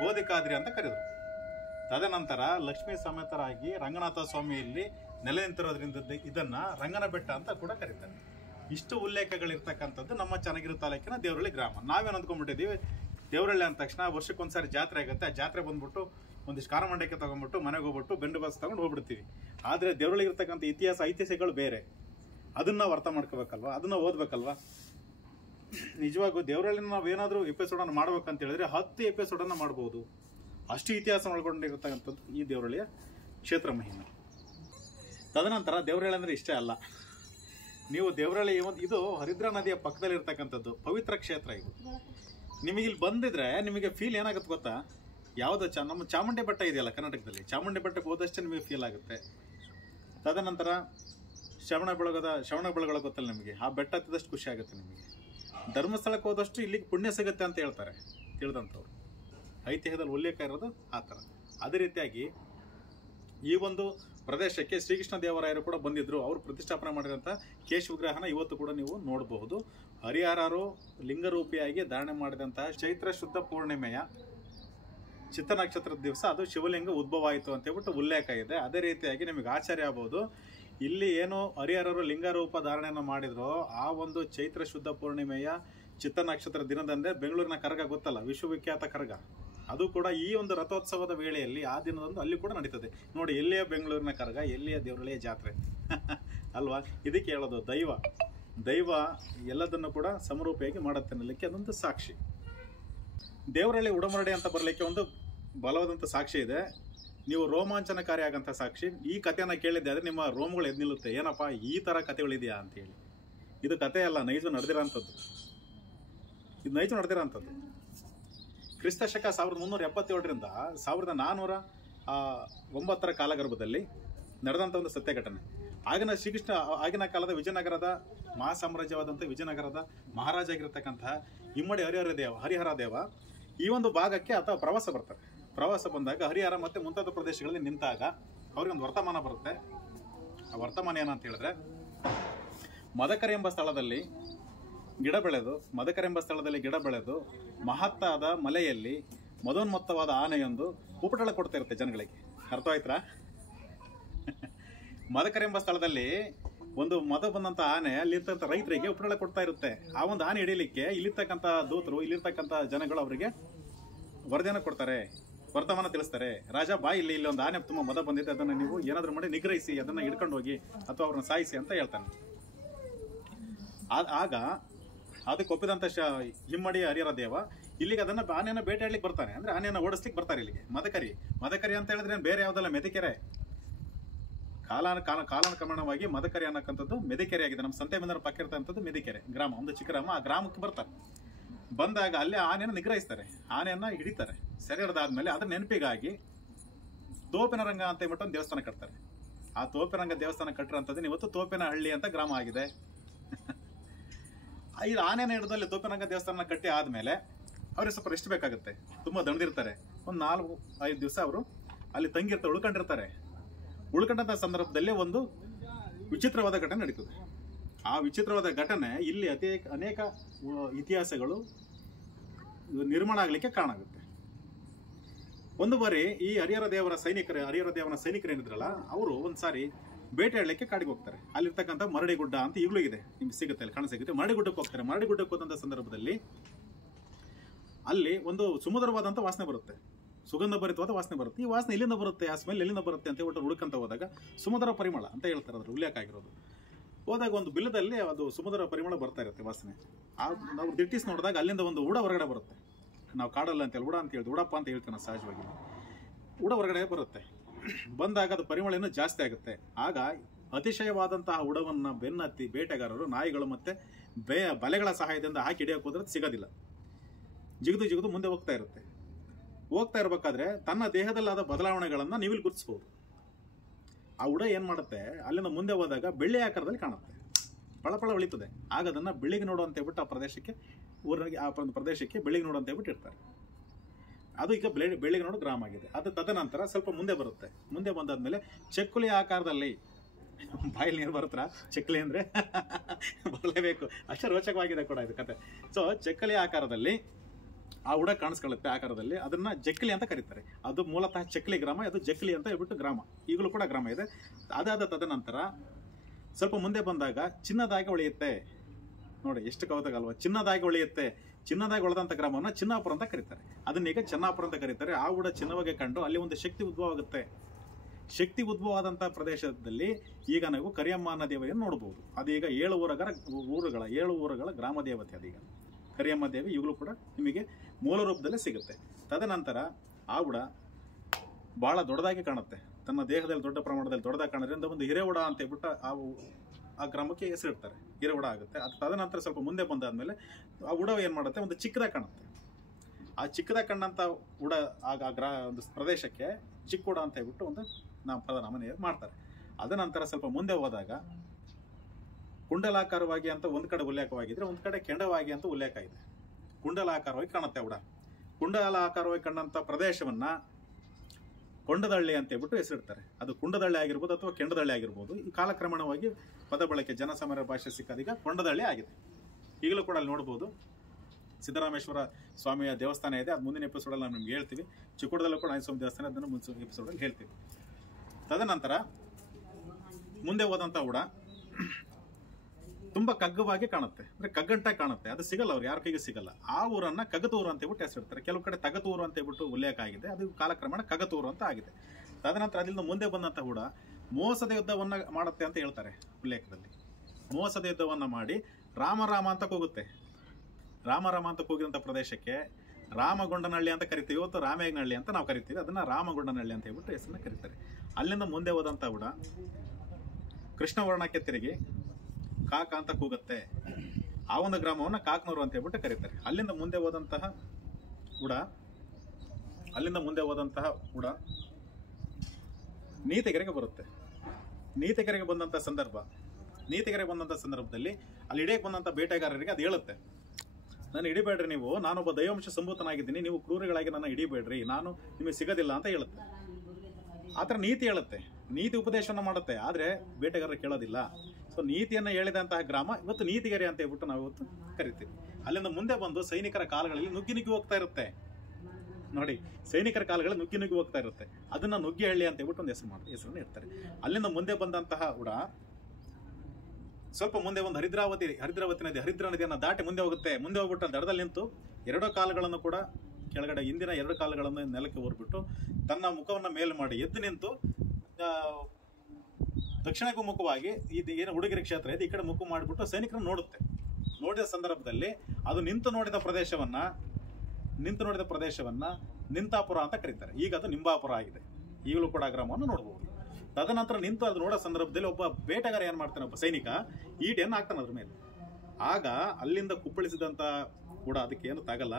ಗೋಧಿಕಾದ್ರಿ ಅಂತ ಕರೆದರು. ತದನಂತರ ಲಕ್ಷ್ಮೀ ಸಮೇತರಾಗಿ ರಂಗನಾಥ ಸ್ವಾಮಿಯಲ್ಲಿ ನೆಲೆ ನಿಂತಿರೋದ್ರಿಂದ ಇದನ್ನ ರಂಗನ ಬೆಟ್ಟ ಅಂತ ಕೂಡ ಕರೀತಾರೆ. ಇಷ್ಟು ಉಲ್ಲೇಖಗಳಿರ್ತಕ್ಕಂಥದ್ದು ನಮ್ಮ ಚನ್ನಗಿರಿ ತಾಲೂಕಿನ ದೇವರಹಳ್ಳಿ ಗ್ರಾಮ. ನಾವೇನು ಅಂದ್ಕೊಂಡ್ಬಿಟ್ಟಿದ್ದೀವಿ, ದೇವರಹಳ್ಳಿ ಅಂದ ತಕ್ಷಣ ವರ್ಷಕ್ಕೊಂದ್ಸಾರಿ ಜಾತ್ರೆ ಆಗುತ್ತೆ. ಆ ಜಾತ್ರೆ ಬಂದ್ಬಿಟ್ಟು ಒಂದಿಷ್ಟು ಖಾರಮಂಡಕ್ಕೆ ತಗೊಂಡ್ಬಿಟ್ಟು ಮನೆಗೆ ಹೋಗ್ಬಿಟ್ಟು ಬೆಂಡು ಬಸ್ ತಗೊಂಡು ಹೋಗ್ಬಿಡ್ತೀವಿ. ಆದ್ರೆ ದೇವರಹಳ್ಳಿ ಇರ್ತಕ್ಕಂಥ ಐತಿಹ್ಯಗಳು ಬೇರೆ. ಅದನ್ನ ನಾವು ಅರ್ಥ ಮಾಡ್ಕೋಬೇಕಲ್ವಾ, ಅದನ್ನ ಓದ್ಬೇಕಲ್ವಾ. ನಿಜವಾಗೂ ದೇವರಹಳ್ಳಿನ ನಾವೇನಾದ್ರೂ ಎಪಿಸೋಡನ್ನು ಮಾಡ್ಬೇಕಂತ ಹೇಳಿದ್ರೆ 10 ಎಪಿಸೋಡನ್ನು ಮಾಡ್ಬೋದು. ಅಷ್ಟು ಇತಿಹಾಸ ಒಳಗೊಂಡಿರ್ತಕ್ಕಂಥದ್ದು ಈ ದೇವರಹಳ್ಳಿಯ ಕ್ಷೇತ್ರ ಮಹಿಮೆ. ತದನಂತರ ದೇವರಹಳ್ಳಿ ಅಂದ್ರೆ ಇಷ್ಟೇ ಅಲ್ಲ, ನೀವು ದೇವರಹಳ್ಳಿ ಇದು ಹರಿದ್ರಾ ನದಿಯ ಪಕ್ಕದಲ್ಲಿ ಇರ್ತಕ್ಕಂಥದ್ದು ಪವಿತ್ರ ಕ್ಷೇತ್ರ. ಇದು ನಿಮಗೆ ಇಲ್ಲಿ ಬಂದಿದ್ರೆ ನಿಮಗೆ ಫೀಲ್ ಏನಾಗುತ್ತೆ ಗೊತ್ತಾ, ಯಾವ್ದು ನಮ್ಮ ಚಾಮುಂಡಿ ಬೆಟ್ಟ ಇದೆಯಲ್ಲ ಕರ್ನಾಟಕದಲ್ಲಿ, ಚಾಮುಂಡಿ ಬೆಟ್ಟಕ್ಕೆ ಹೋದಷ್ಟೇ ನಿಮಗೆ ಫೀಲ್ ಆಗುತ್ತೆ. ತದನಂತರ ಶ್ರವಣ ಬೆಳಗೊಳ ಗೊತ್ತಲ್ಲ ನಿಮಗೆ, ಆ ಬೆಟ್ಟ ಹತ್ತಿದಷ್ಟು ಖುಷಿ ಆಗುತ್ತೆ ನಿಮಗೆ. ಧರ್ಮಸ್ಥಳಕ್ಕೆ ಹೋದಷ್ಟು ಇಲ್ಲಿಗೆ ಪುಣ್ಯ ಸಿಗುತ್ತೆ ಅಂತ ಹೇಳ್ತಾರೆ ತಿಳಿದಂಥವ್ರು. ಐತಿಹ್ಯದಲ್ಲಿ ಉಲ್ಲೇಖ ಇರೋದು ಆ ಥರ. ಅದೇ ರೀತಿಯಾಗಿ ಈ ಒಂದು ಪ್ರದೇಶಕ್ಕೆ ಶ್ರೀಕೃಷ್ಣ ದೇವರಾಯರು ಕೂಡ ಬಂದಿದ್ರು. ಅವರು ಪ್ರತಿಷ್ಠಾಪನೆ ಮಾಡಿದಂಥ ಕೇಶ ವಿಗ್ರಹನ ಇವತ್ತು ಕೂಡ ನೀವು ನೋಡಬಹುದು. ಹರಿಹರರು ಲಿಂಗರೂಪಿಯಾಗಿ ಧಾರಣೆ ಮಾಡಿದಂತಹ ಚೈತ್ರ ಶುದ್ಧ ಪೂರ್ಣಿಮೆಯ ಚಿತ್ತ ನಕ್ಷತ್ರದ ದಿವಸ ಅದು ಶಿವಲಿಂಗ ಉದ್ಭವ ಆಯಿತು ಅಂತ ಹೇಳ್ಬಿಟ್ಟು ಉಲ್ಲೇಖ ಇದೆ. ಅದೇ ರೀತಿಯಾಗಿ ನಿಮಗೆ ಆಶ್ಚರ್ಯ ಆಗ್ಬೋದು, ಇಲ್ಲಿ ಏನು ಹರಿಹರರು ಲಿಂಗರೂಪ ಧಾರಣೆಯನ್ನು ಮಾಡಿದ್ರು, ಆ ಒಂದು ಚೈತ್ರ ಶುದ್ಧ ಪೂರ್ಣಿಮೆಯ ಚಿತ್ತ ನಕ್ಷತ್ರ ದಿನದಂದೇ ಬೆಂಗಳೂರಿನ ಕರಗ ಗೊತ್ತಲ್ಲ, ವಿಶ್ವವಿಖ್ಯಾತ ಕರಗ, ಅದು ಕೂಡ ಈ ಒಂದು ರಥೋತ್ಸವದ ವೇಳೆಯಲ್ಲಿ ಆ ದಿನದಂದು ಅಲ್ಲಿ ಕೂಡ ನಡೀತದೆ. ನೋಡಿ, ಎಲ್ಲಿಯ ಬೆಂಗಳೂರಿನ ಕರಗ, ಎಲ್ಲಿಯ ದೇವರಹಳ್ಳಿಯ ಜಾತ್ರೆ ಅಲ್ವಾ. ಇದಕ್ಕೆ ಹೇಳೋದು ದೈವ ಎಲ್ಲದನ್ನು ಕೂಡ ಸಮರೂಪಿಯಾಗಿ ಮಾಡುತ್ತೆ ಅನ್ನಲಿಕ್ಕೆ ಅದೊಂದು ಸಾಕ್ಷಿ. ದೇವರಹಳ್ಳಿ ಉಡುಮರಡಿ ಅಂತ ಬರಲಿಕ್ಕೆ ಒಂದು ಬಲವಾದಂಥ ಸಾಕ್ಷಿ ಇದೆ. ನೀವು ರೋಮಾಂಚನಕಾರಿ ಆಗಂತ ಸಾಕ್ಷಿ. ಈ ಕಥೆಯನ್ನ ಕೇಳಿದ್ದೆ ಆದ್ರೆ ನಿಮ್ಮ ರೋಮ್ಗಳು ಎದ್ದು ನಿಲ್ಲುತ್ತೆ, ಏನಪ್ಪಾ ಈ ತರ ಕಥೆಗಳಿದೆಯಾ ಅಂತೇಳಿ. ಇದು ಕಥೆ ಅಲ್ಲ, ನೈಜ ನಡೆದಿರೋಂಥದ್ದು. ಇದು ನೈಜ ನಡೆದಿರೋಂಥದ್ದು. ಕ್ರಿಸ್ತ ಶಕ 1377ರಿಂದ 1409 ಕಾಲಗರ್ಭದಲ್ಲಿ ನಡೆದಂಥ ಒಂದು ಸತ್ಯ ಘಟನೆ. ಆಗಿನ ಕಾಲದ ವಿಜಯನಗರದ ಮಹಾಸಾಮ್ರಾಜ್ಯವಾದಂಥ ವಿಜಯನಗರದ ಮಹಾರಾಜ ಆಗಿರತಕ್ಕಂತಹ ಇಮ್ಮಡಿ ಹರಿಹರ ದೇವ ಈ ಒಂದು ಭಾಗಕ್ಕೆ ಅಥವಾ ಪ್ರವಾಸ ಬಂದಾಗ ಹರಿಹರ ಮತ್ತೆ ಮುಂತಾದ ಪ್ರದೇಶಗಳಲ್ಲಿ ನಿಂತಾಗ ಅವ್ರಿಗೆ ಒಂದು ವರ್ತಮಾನ ಬರುತ್ತೆ. ಆ ವರ್ತಮಾನ ಏನಂತ ಹೇಳಿದ್ರೆ, ಮದಕರಿ ಎಂಬ ಸ್ಥಳದಲ್ಲಿ ಗಿಡ ಬೆಳೆದು ಮಹತ್ತಾದ ಮಲೆಯಲ್ಲಿ ಮದೋನ್ಮತ್ತವಾದ ಆನೆಯೊಂದು ಉಪಟಳ ಕೊಡ್ತಾ ಇರುತ್ತೆ ಜನಗಳಿಗೆ. ಅರ್ಥವಾಯ್ತಾ? ಮದಕರಿ ಎಂಬ ಸ್ಥಳದಲ್ಲಿ ಒಂದು ಮದ ಬಂದಂತ ಆನೆ ಅಲ್ಲಿರ್ತಕ್ಕಂಥ ರೈತರಿಗೆ ಉಪಟಳ ಕೊಡ್ತಾ ಇರುತ್ತೆ. ಆ ಒಂದು ಆನೆ ಹಿಡಿಯಲಿಕ್ಕೆ ಇಲ್ಲಿರ್ತಕ್ಕಂಥ ದೂತರು, ಇಲ್ಲಿರ್ತಕ್ಕಂಥ ಜನಗಳು ಅವರಿಗೆ ವರದಿಯನ್ನು ಕೊಡ್ತಾರೆ, ವರ್ತಮಾನ ತಿಳಿಸ್ತಾರೆ. ರಾಜ ಬಾ, ಇಲ್ಲಿ ಒಂದು ಆನೆ ತುಂಬಾ ಮದ ಬಂದಿದೆ, ಅದನ್ನ ನೀವು ಏನಾದ್ರೂ ಮಾಡಿ ನಿಗ್ರಹಿಸಿ, ಅದನ್ನ ಹಿಡ್ಕೊಂಡು ಹೋಗಿ ಅಥವಾ ಅವ್ರನ್ನ ಸಾಯಿಸಿ ಅಂತ ಹೇಳ್ತಾನೆ. ಆಗ ಅದಕ್ಕೆ ಒಪ್ಪಿದಂತ ಹಿಮ್ಮಡಿ ಹರಿಹರ ದೇವ ಇಲ್ಲಿಗೆ ಅದನ್ನ ಆನೆಯನ್ನ ಬೇಟೆಯಾಡ್ಲಿಕ್ಕೆ ಬರ್ತಾನೆ. ಅಂದ್ರೆ ಆನೆಯನ್ನ ಓಡಿಸ್ಲಿಕ್ಕೆ ಬರ್ತಾರೆ ಇಲ್ಲಿಗೆ. ಮದಕರಿ ಅಂತ ಹೇಳಿದ್ರೆ ಬೇರೆ ಯಾವ್ದಲ್ಲ, ಮೆದಿಕೆರೆ. ಕಾಲಾನುಕ್ರಮಣವಾಗಿ ಮದಕರಿ ಅನ್ನಕ್ಕಂಥದ್ದು ಮೆದಿಕೆರೆ ಆಗಿದೆ. ನಮ್ಮ ಸಂತೆಬೆನ್ನೂರು ಪಕ್ಕ ಇರ್ತಕ್ಕಂಥದ್ದು ಮೆದಿಕೆರೆ ಗ್ರಾಮ, ಒಂದು ಚಿಕ್ಕ ಗ್ರಾಮ. ಆ ಗ್ರಾಮಕ್ಕೆ ಬರ್ತಾರೆ. ಬಂದಾಗ ಅಲ್ಲೇ ಆನೆಯನ್ನು ನಿಗ್ರಹಿಸ್ತಾರೆ, ಆನೆಯನ್ನ ಹಿಡಿತಾರೆ. ಸೆರೆ ಹಿಡಿದಾದ್ಮೇಲೆ ಅದ್ರ ನೆನಪಿಗಾಗಿ ತೋಪಿನರಂಗ ಅಂತ ಹೇಳ್ಬಿಟ್ಟು ಒಂದು ದೇವಸ್ಥಾನ ಕಟ್ತಾರೆ. ಆ ತೋಪಿನರಂಗ ದೇವಸ್ಥಾನ ಕಟ್ಟಿರಂಥದ್ದು ಇವತ್ತು ತೋಪಿನಹಳ್ಳಿ ಅಂತ ಗ್ರಾಮ ಆಗಿದೆ. ಈ ಆನೆನ ಹಿಡಿದಲ್ಲಿ ತೋಪಿನರಂಗ ದೇವಸ್ಥಾನ ಕಟ್ಟಿ ಆದ್ಮೇಲೆ ಅವ್ರಿಗೆ ಸ್ವಲ್ಪ ರೆಸ್ಟ್ ಬೇಕಾಗುತ್ತೆ. ತುಂಬಾ ದಣದಿರ್ತಾರೆ. ಒಂದು 4-5 ದಿವಸ ಅವರು ಅಲ್ಲಿ ಉಳ್ಕೊಂಡಿರ್ತಾರೆ. ಉಳ್ಕೊಂಡಂತ ಸಂದರ್ಭದಲ್ಲಿ ಒಂದು ವಿಚಿತ್ರವಾದ ಘಟನೆ ನಡೀತದೆ. ಆ ವಿಚಿತ್ರವಾದ ಘಟನೆ ಇಲ್ಲಿ ಅನೇಕ ಇತಿಹಾಸಗಳು ನಿರ್ಮಾಣ ಆಗ್ಲಿಕ್ಕೆ ಕಾರಣ ಆಗುತ್ತೆ. ಒಂದು ಬಾರಿ ಈ ಹರಿಹರ ದೇವನ ಸೈನಿಕರು ಏನಿದ್ರಲ್ಲ, ಅವರು ಒಂದ್ಸಾರಿ ಬೇಟೆಯಾಡ್ಲಿಕ್ಕೆ ಕಾಡಿಗೆ ಹೋಗ್ತಾರೆ. ಅಲ್ಲಿರ್ತಕ್ಕಂಥ ಮರಡಿಗುಡ್ಡ ಅಂತ ಈಗಲೂ ಇದೆ, ನಿಮ್ಗೆ ಸಿಗುತ್ತೆ, ಅಲ್ಲಿ ಕಾಣ ಸಿಗುತ್ತೆ. ಮರಡಿಗುಡ್ಡಕ್ಕೆ ಹೋಗ್ತಾರೆ. ಮರಡಿಗುಡ್ಡಕ್ಕೆ ಹೋದಂತ ಸಂದರ್ಭದಲ್ಲಿ ಅಲ್ಲಿ ಒಂದು ಸುಮಧುರವಾದಂತ ವಾಸನೆ ಬರುತ್ತೆ, ಸುಗಂಧ ಭರಿತವಾದ ವಾಸನೆ ಬರುತ್ತೆ. ಈ ವಾಸನೆ ಎಲ್ಲಿಂದ ಬರುತ್ತೆ, ಆ ಸ್ಮೆಲ್ ಎಲ್ಲಿಂದ ಬರುತ್ತೆ ಅಂತ ಹೇಳ್ಬಿಟ್ಟು ಹುಡುಕಂತ ಹೋದಾಗ ಸುಮಧುರ ಪರಿಮಳ ಅಂತ ಹೇಳ್ತಾರೆ, ಅದ್ರ ಉಲ್ಲೇಖ ಆಗಿರೋದು. ಹೋದಾಗ ಒಂದು ಬಿಲ್ಲದಲ್ಲಿ ಅದು ಸುಮಧುರ ಪರಿಮಳ ಬರ್ತಾ ಇರುತ್ತೆ ವಾಸನೆ. ನಾವು ದಿಟ್ಟಿಸಿ ನೋಡಿದಾಗ ಅಲ್ಲಿಂದ ಒಂದು ಉಡ ಹೊರಗಡೆ ಬರುತ್ತೆ. ನಾವು ಕಾಡಲ್ಲ ಅಂತ ಹೇಳಿ ಉಡ ಅಂತ ಹೇಳ್ತೀವಿ, ಉಡಪ್ಪ ಅಂತ ಹೇಳ್ತೀವಿ ನಾವು ಸಹಜವಾಗಿ. ಉಡ ಹೊರಗಡೆ ಬರುತ್ತೆ. ಬಂದಾಗ ಅದು ಪರಿಮಳ ಇನ್ನೂ ಜಾಸ್ತಿ ಆಗುತ್ತೆ. ಆಗ ಅತಿಶಯವಾದಂತಹ ಉಡವನ್ನ ಬೆನ್ನತ್ತಿ ಬೇಟೆಗಾರರು ನಾಯಿಗಳು ಮತ್ತೆ ಬಲೆಗಳ ಸಹಾಯದಿಂದ ಹಾಕಿ ಹಿಡಿಯೋಕೆ ಹೋದ್ರೆ ಸಿಗೋದಿಲ್ಲ. ಜಿಗಿದು ಮುಂದೆ ಹೋಗ್ತಾ ಇರಬೇಕಾದ್ರೆ ತನ್ನ ದೇಹದಲ್ಲಾದ ಬದಲಾವಣೆಗಳನ್ನ ನೀವಿಲ್ಲಿ ಗುರುತಿಸಬಹುದು. ಆ ಉಡ ಏನ್ ಮಾಡುತ್ತೆ, ಅಲ್ಲಿಂದ ಮುಂದೆ ಹೋದಾಗ ಬೆಳ್ಳಿ ಆಕಾರದಲ್ಲಿ ಕಾಣುತ್ತೆ, ಪಳಪಳ ಹೊಳಿತದೆ. ಆಗ ಅದನ್ನ ಬೆಳ್ಳಿಗೆ ನೋಡು ಅಂತ ಹೇಳ್ಬಿಟ್ಟು ಆ ಪ್ರದೇಶಕ್ಕೆ ಬೆಳ್ಳಿಗೆ ನೋಡು ಅಂತ ಹೇಳ್ಬಿಟ್ಟು ಇರ್ತಾರೆ. ಅದು ಈಗ ಬೆಳ್ಳಿಗೆ ನೋಡು ಗ್ರಾಮ ಆಗಿದೆ. ಅದು ತದನಂತರ ಸ್ವಲ್ಪ ಮುಂದೆ ಬರುತ್ತೆ. ಮುಂದೆ ಬಂದಾದ್ಮೇಲೆ ಚಕ್ಕುಲಿ ಆಕಾರದಲ್ಲಿ, ಬಾಯಲ್ಲಿ ನೀರು ಬರುತ್ತಾ, ಚಕ್ಕಲಿ ಅಂದ್ರೆ ಬರಲೇಬೇಕು, ಅಷ್ಟೇ ರೋಚಕವಾಗಿದೆ ಕೂಡ ಇದು ಕತೆ. ಸೊ ಚಕ್ಕಲಿ ಆಕಾರದಲ್ಲಿ ಆ ಉಡ ಕಾಣಿಸ್ಕೊಳ್ಳುತ್ತೆ ಆಕಾರದಲ್ಲಿ. ಅದನ್ನ ಜಕ್ಕಲಿ ಅಂತ ಕರೀತಾರೆ. ಅದು ಮೂಲತಃ ಚಕ್ಕಲಿ ಗ್ರಾಮ, ಅದು ಜಕ್ಕಲಿ ಅಂತ ಹೇಳ್ಬಿಟ್ಟು ಗ್ರಾಮ, ಈಗಲೂ ಕೂಡ ಗ್ರಾಮ ಇದೆ. ಅದಾದ ತದನಂತರ ಸ್ವಲ್ಪ ಮುಂದೆ ಬಂದಾಗ ಚಿನ್ನದಾಗಿ ಹೊಳೆಯುತ್ತೆ. ನೋಡಿ ಎಷ್ಟು ಕೌತುಕ ಅಲ್ವಾ, ಚಿನ್ನದಾಗಿ ಹೊಳೆದಂತ ಗ್ರಾಮವನ್ನ ಚಿನ್ನಾಪುರ ಅಂತ ಕರೀತಾರೆ. ಅದನ್ನೀಗ ಚೆನ್ನಾಪುರ ಅಂತ ಕರೀತಾರೆ. ಆ ಉಡ ಚಿನ್ನವಾಗಿ ಕಂಡು ಅಲ್ಲಿ ಒಂದು ಶಕ್ತಿ ಉದ್ಭವ ಆಗುತ್ತೆ. ಶಕ್ತಿ ಉದ್ಭವವಾದಂತ ಪ್ರದೇಶದಲ್ಲಿ ಈಗ ನಾವು ಕರಿಯಮ್ಮನ ದೇವಿಯನ್ನು ನೋಡಬಹುದು. ಅದೀಗ 7 ಊರುಗಳ ಗ್ರಾಮ ದೇವತೆ. ಅದೀಗ ಕರಿಯಮ್ಮ ದೇವಿ ಈಗಲೂ ಕೂಡ ನಿಮಗೆ ಮೂಲ ರೂಪದಲ್ಲೇ ಸಿಗುತ್ತೆ. ತದನಂತರ ಆ ಉಡ ಬಹಳ ದೊಡ್ಡದಾಗಿ ಕಾಣುತ್ತೆ. ತನ್ನ ದೇಹದಲ್ಲಿ ದೊಡ್ಡ ಪ್ರಮಾಣದಲ್ಲಿ ದೊಡ್ಡದಾಗಿ ಕಾಣೋದ್ರಿಂದ ಒಂದು ಹಿರೇವುಡ ಅಂತ ಹೇಳ್ಬಿಟ್ಟು ಆ ಗ್ರಾಮಕ್ಕೆ ಹೆಸರಿಡ್ತಾರೆ, ಹಿರೇವುಡ ಆಗುತ್ತೆ. ಅದು ತದನಂತರ ಸ್ವಲ್ಪ ಮುಂದೆ ಬಂದಾದ್ಮೇಲೆ ಆ ಉಡ ಏನ್ ಮಾಡುತ್ತೆ, ಒಂದು ಚಿಕ್ಕದಾಗಿ ಕಾಣುತ್ತೆ. ಆ ಚಿಕ್ಕದಾಗಿ ಕಂಡಂತ ಉಡ ಒಂದು ಪ್ರದೇಶಕ್ಕೆ ಚಿಕ್ಕ ಉಡ ಅಂತ ಹೇಳ್ಬಿಟ್ಟು ಒಂದು ನಾಮಕರಣ ಮಾಡ್ತಾರೆ. ಅದನಂತರ ಸ್ವಲ್ಪ ಮುಂದೆ ಹೋದಾಗ ಕುಂಡಲಾಕಾರವಾಗಿ ಅಂತ ಒಂದ್ ಕಡೆ ಉಲ್ಲೇಖವಾಗಿದ್ರೆ, ಒಂದ್ ಕಡೆ ಕೆಂಡವಾಗಿ ಅಂತ ಉಲ್ಲೇಖ ಇದೆ. ಕುಂಡಲಾಕಾರವಾಗಿ ಕಾಣುತ್ತೆ ಉಡ. ಕುಂಡಲಾಕಾರವಾಗಿ ಕಂಡಂತ ಪ್ರದೇಶವನ್ನ ಕೊಂಡದಳ್ಳಿ ಅಂತ ಹೇಳ್ಬಿಟ್ಟು ಹೆಸರಿಡ್ತಾರೆ. ಅದು ಕುಂಡದಳ್ಳಿ ಆಗಿರ್ಬೋದು ಅಥವಾ ಕೆಂಡದಳ್ಳಿ ಆಗಿರ್ಬೋದು. ಈ ಕಾಲಕ್ರಮಣವಾಗಿ ಪದ ಬಳಕೆ ಜನಸಾಮಾನ್ಯರ ಭಾಷೆ ಸಿಕ್ಕದೀಗ ಕೊಂಡದಳ್ಳಿ ಆಗಿದೆ. ಈಗಲೂ ಕೂಡ ಅಲ್ಲಿ ನೋಡ್ಬೋದು ಸಿದ್ದರಾಮೇಶ್ವರ ಸ್ವಾಮಿಯ ದೇವಸ್ಥಾನ ಇದೆ. ಅದು ಮುಂದಿನ ಎಪಿಸೋಡಲ್ಲಿ ನಾವು ನಿಮ್ಗೆ ಹೇಳ್ತೀವಿ. ಚಿಕ್ಕೋಡದಲ್ಲೂ ಕೂಡ ಸ್ವಾಮಿ ದೇವಸ್ಥಾನ, ಅದನ್ನು ಮುಂದಿನ ಎಪಿಸೋಡಲ್ಲಿ ಹೇಳ್ತೀವಿ. ತದನಂತರ ಮುಂದೆ ಹೋದಂತ ಉಡ ತುಂಬಾ ಕಗ್ಗವಾಗಿ ಕಾಣುತ್ತೆ, ಅಂದ್ರೆ ಕಗ್ಗಂಟಾಗಿ ಕಾಣುತ್ತೆ. ಅದು ಸಿಗಲ್ಲ, ಅವ್ರು ಯಾರ ಕೈಗೆ ಸಿಗಲ್ಲ. ಆ ಊರನ್ನ ಕಗತೂರು ಅಂತ ಹೇಳ್ಬಿಟ್ಟು ಹೆಸರಿಡ್ತಾರೆ. ಕೆಲವು ಕಡೆ ತಗತೂರು ಅಂತ ಹೇಳ್ಬಿಟ್ಟು ಉಲ್ಲೇಖ ಆಗಿದೆ. ಅದು ಕಾಲಕ್ರಮೇಣ ಕಗತೂರು ಅಂತ ಆಗಿದೆ. ತದನಂತರ ಅಲ್ಲಿಂದ ಮುಂದೆ ಬಂದಂತ ಉಡ ಮೋಸದ ಯುದ್ಧವನ್ನ ಮಾಡುತ್ತೆ ಅಂತ ಹೇಳ್ತಾರೆ ಉಲ್ಲೇಖದಲ್ಲಿ. ಮೋಸದ ಯುದ್ಧವನ್ನ ಮಾಡಿ ರಾಮ ಅಂತ ಕೂಗುತ್ತೆ. ರಾಮ ಅಂತ ಕೂಗಿದಂತ ಪ್ರದೇಶಕ್ಕೆ ರಾಮಗೊಂಡನಹಳ್ಳಿ ಅಂತ ಕರಿತೀವಿ. ಇವತ್ತು ರಾಮೇಗನಹಳ್ಳಿ ಅಂತ ನಾವು ಕರಿತೀವಿ. ಅದನ್ನ ರಾಮಗೊಂಡನಹಳ್ಳಿ ಅಂತ ಹೇಳ್ಬಿಟ್ಟು ಹೆಸರನ್ನ ಕರೀತಾರೆ. ಅಲ್ಲಿಂದ ಮುಂದೆ ಹೋದಂತ ಉಡ ಕೃಷ್ಣವರ್ಣಕ್ಕೆ ತಿರುಗಿ ಕಾಕ ಅಂತ ಕೂಗುತ್ತೆ. ಆ ಒಂದು ಗ್ರಾಮವನ್ನ ಕಾಕನೂರು ಅಂತ ಹೇಳ್ಬಿಟ್ಟು ಕರೀತಾರೆ. ಅಲ್ಲಿಂದ ಮುಂದೆ ಹೋದಂತಹ ಉಡ ನೀತಿಗೆರೆಗೆ ಬರುತ್ತೆ. ನೀತಿಗೆರೆಗೆ ಬಂದಂಥ ಸಂದರ್ಭದಲ್ಲಿ ಅಲ್ಲಿ ಹಿಡಿಯಕ್ಕೆ ಬಂದಂಥ ಬೇಟೆಗಾರರಿಗೆ ಅದು ಹೇಳುತ್ತೆ, ನಾನು ಹಿಡಿಬೇಡ್ರಿ, ನಾನೊಬ್ಬ ದೈವಾಂಶ ಸಂಭೂತನಾಗಿದ್ದೀನಿ, ನೀವು ಕ್ರೂರಿಗಳಾಗಿ ನನ್ನ ಹಿಡಿಬೇಡ್ರಿ, ನಾನು ನಿಮಗೆ ಸಿಗೋದಿಲ್ಲ ಅಂತ ಹೇಳುತ್ತೆ. ಆ ಥರ ನೀತಿ ಹೇಳುತ್ತೆ, ನೀತಿ ಉಪದೇಶವನ್ನು ಮಾಡುತ್ತೆ. ಆದರೆ ಬೇಟೆಗಾರರು ಕೇಳೋದಿಲ್ಲ. ಸೊ ನೀತಿಯನ್ನು ಹೇಳಿದಂತಹ ಗ್ರಾಮ ಇವತ್ತು ನೀತಿಗೆರೆ ಅಂತ ಹೇಳ್ಬಿಟ್ಟು ನಾವು ಇವತ್ತು ಕರಿತೀವಿ. ಅಲ್ಲಿಂದ ಮುಂದೆ ಬಂದು ಸೈನಿಕರ ಕಾಲಗಳಲ್ಲಿ ನುಗ್ಗಿ ಹೋಗ್ತಾ ಇರುತ್ತೆ ನೋಡಿ, ಸೈನಿಕರ ಕಾಲಗಳಲ್ಲಿ ನುಗ್ಗಿ ಹೋಗ್ತಾ ಇರುತ್ತೆ. ಅದನ್ನ ನುಗ್ಗಿಹಳ್ಳಿ ಅಂತ ಹೇಳ್ಬಿಟ್ಟು ಒಂದು ಹೆಸರನ್ನು ಇಡ್ತಾರೆ. ಅಲ್ಲಿಂದ ಮುಂದೆ ಬಂದಂತಹ ಕೂಡ ಸ್ವಲ್ಪ ಮುಂದೆ ಒಂದು ಹರಿದ್ರಾವತಿ ನದಿ, ಹರಿದ್ರಾ ನದಿಯನ್ನು ದಾಟಿ ಮುಂದೆ ಹೋಗ್ಬಿಟ್ಟು ದಡದಲ್ಲಿ ನಿಂತು ಎರಡೂ ಕಾಲುಗಳನ್ನು ಕೂಡ ಕೆಳಗಡೆ, ಹಿಂದಿನ ಎರಡು ಕಾಲುಗಳನ್ನು ನೆಲಕ್ಕೆ ಊರ್ಬಿಟ್ಟು ತನ್ನ ಮುಖವನ್ನು ಮೇಲು ಮಾಡಿ ಎದ್ದು ನಿಂತು ದಕ್ಷಿಣಕ್ಕೂ ಮುಖವಾಗಿ ಇದು ಏನು ಹುಡುಗಿರ ಕ್ಷೇತ್ರ ಇದೆ ಈ ಕಡೆ ಮುಖ ಮಾಡಿಬಿಟ್ಟು ಸೈನಿಕರನ್ನು ನೋಡುತ್ತೆ. ನೋಡಿದ ಸಂದರ್ಭದಲ್ಲಿ ಅದು ನಿಂತು ನೋಡಿದ ಪ್ರದೇಶವನ್ನ ನಿಂತಾಪುರ ಅಂತ ಕರೀತಾರೆ. ಈಗ ಅದು ನಿಂಬಾಪುರ ಆಗಿದೆ. ಈಗಲೂ ಕೂಡ ಗ್ರಾಮವನ್ನು ನೋಡಬಹುದು. ತದನಂತರ ನಿಂತು ಅದು ನೋಡೋ ಸಂದರ್ಭದಲ್ಲಿ ಒಬ್ಬ ಬೇಟೆಗಾರ ಏನ್ ಮಾಡ್ತಾನೆ, ಒಬ್ಬ ಸೈನಿಕ ಈಟೆಯನ್ನು ಹಾಕ್ತಾನೆ ಅದ್ರ ಮೇಲೆ. ಆಗ ಅಲ್ಲಿಂದ ಕುಪ್ಪಳಿಸಿದಂತ ಕೂಡ ಅದಕ್ಕೆ ಏನು ತಾಗಲ್ಲ.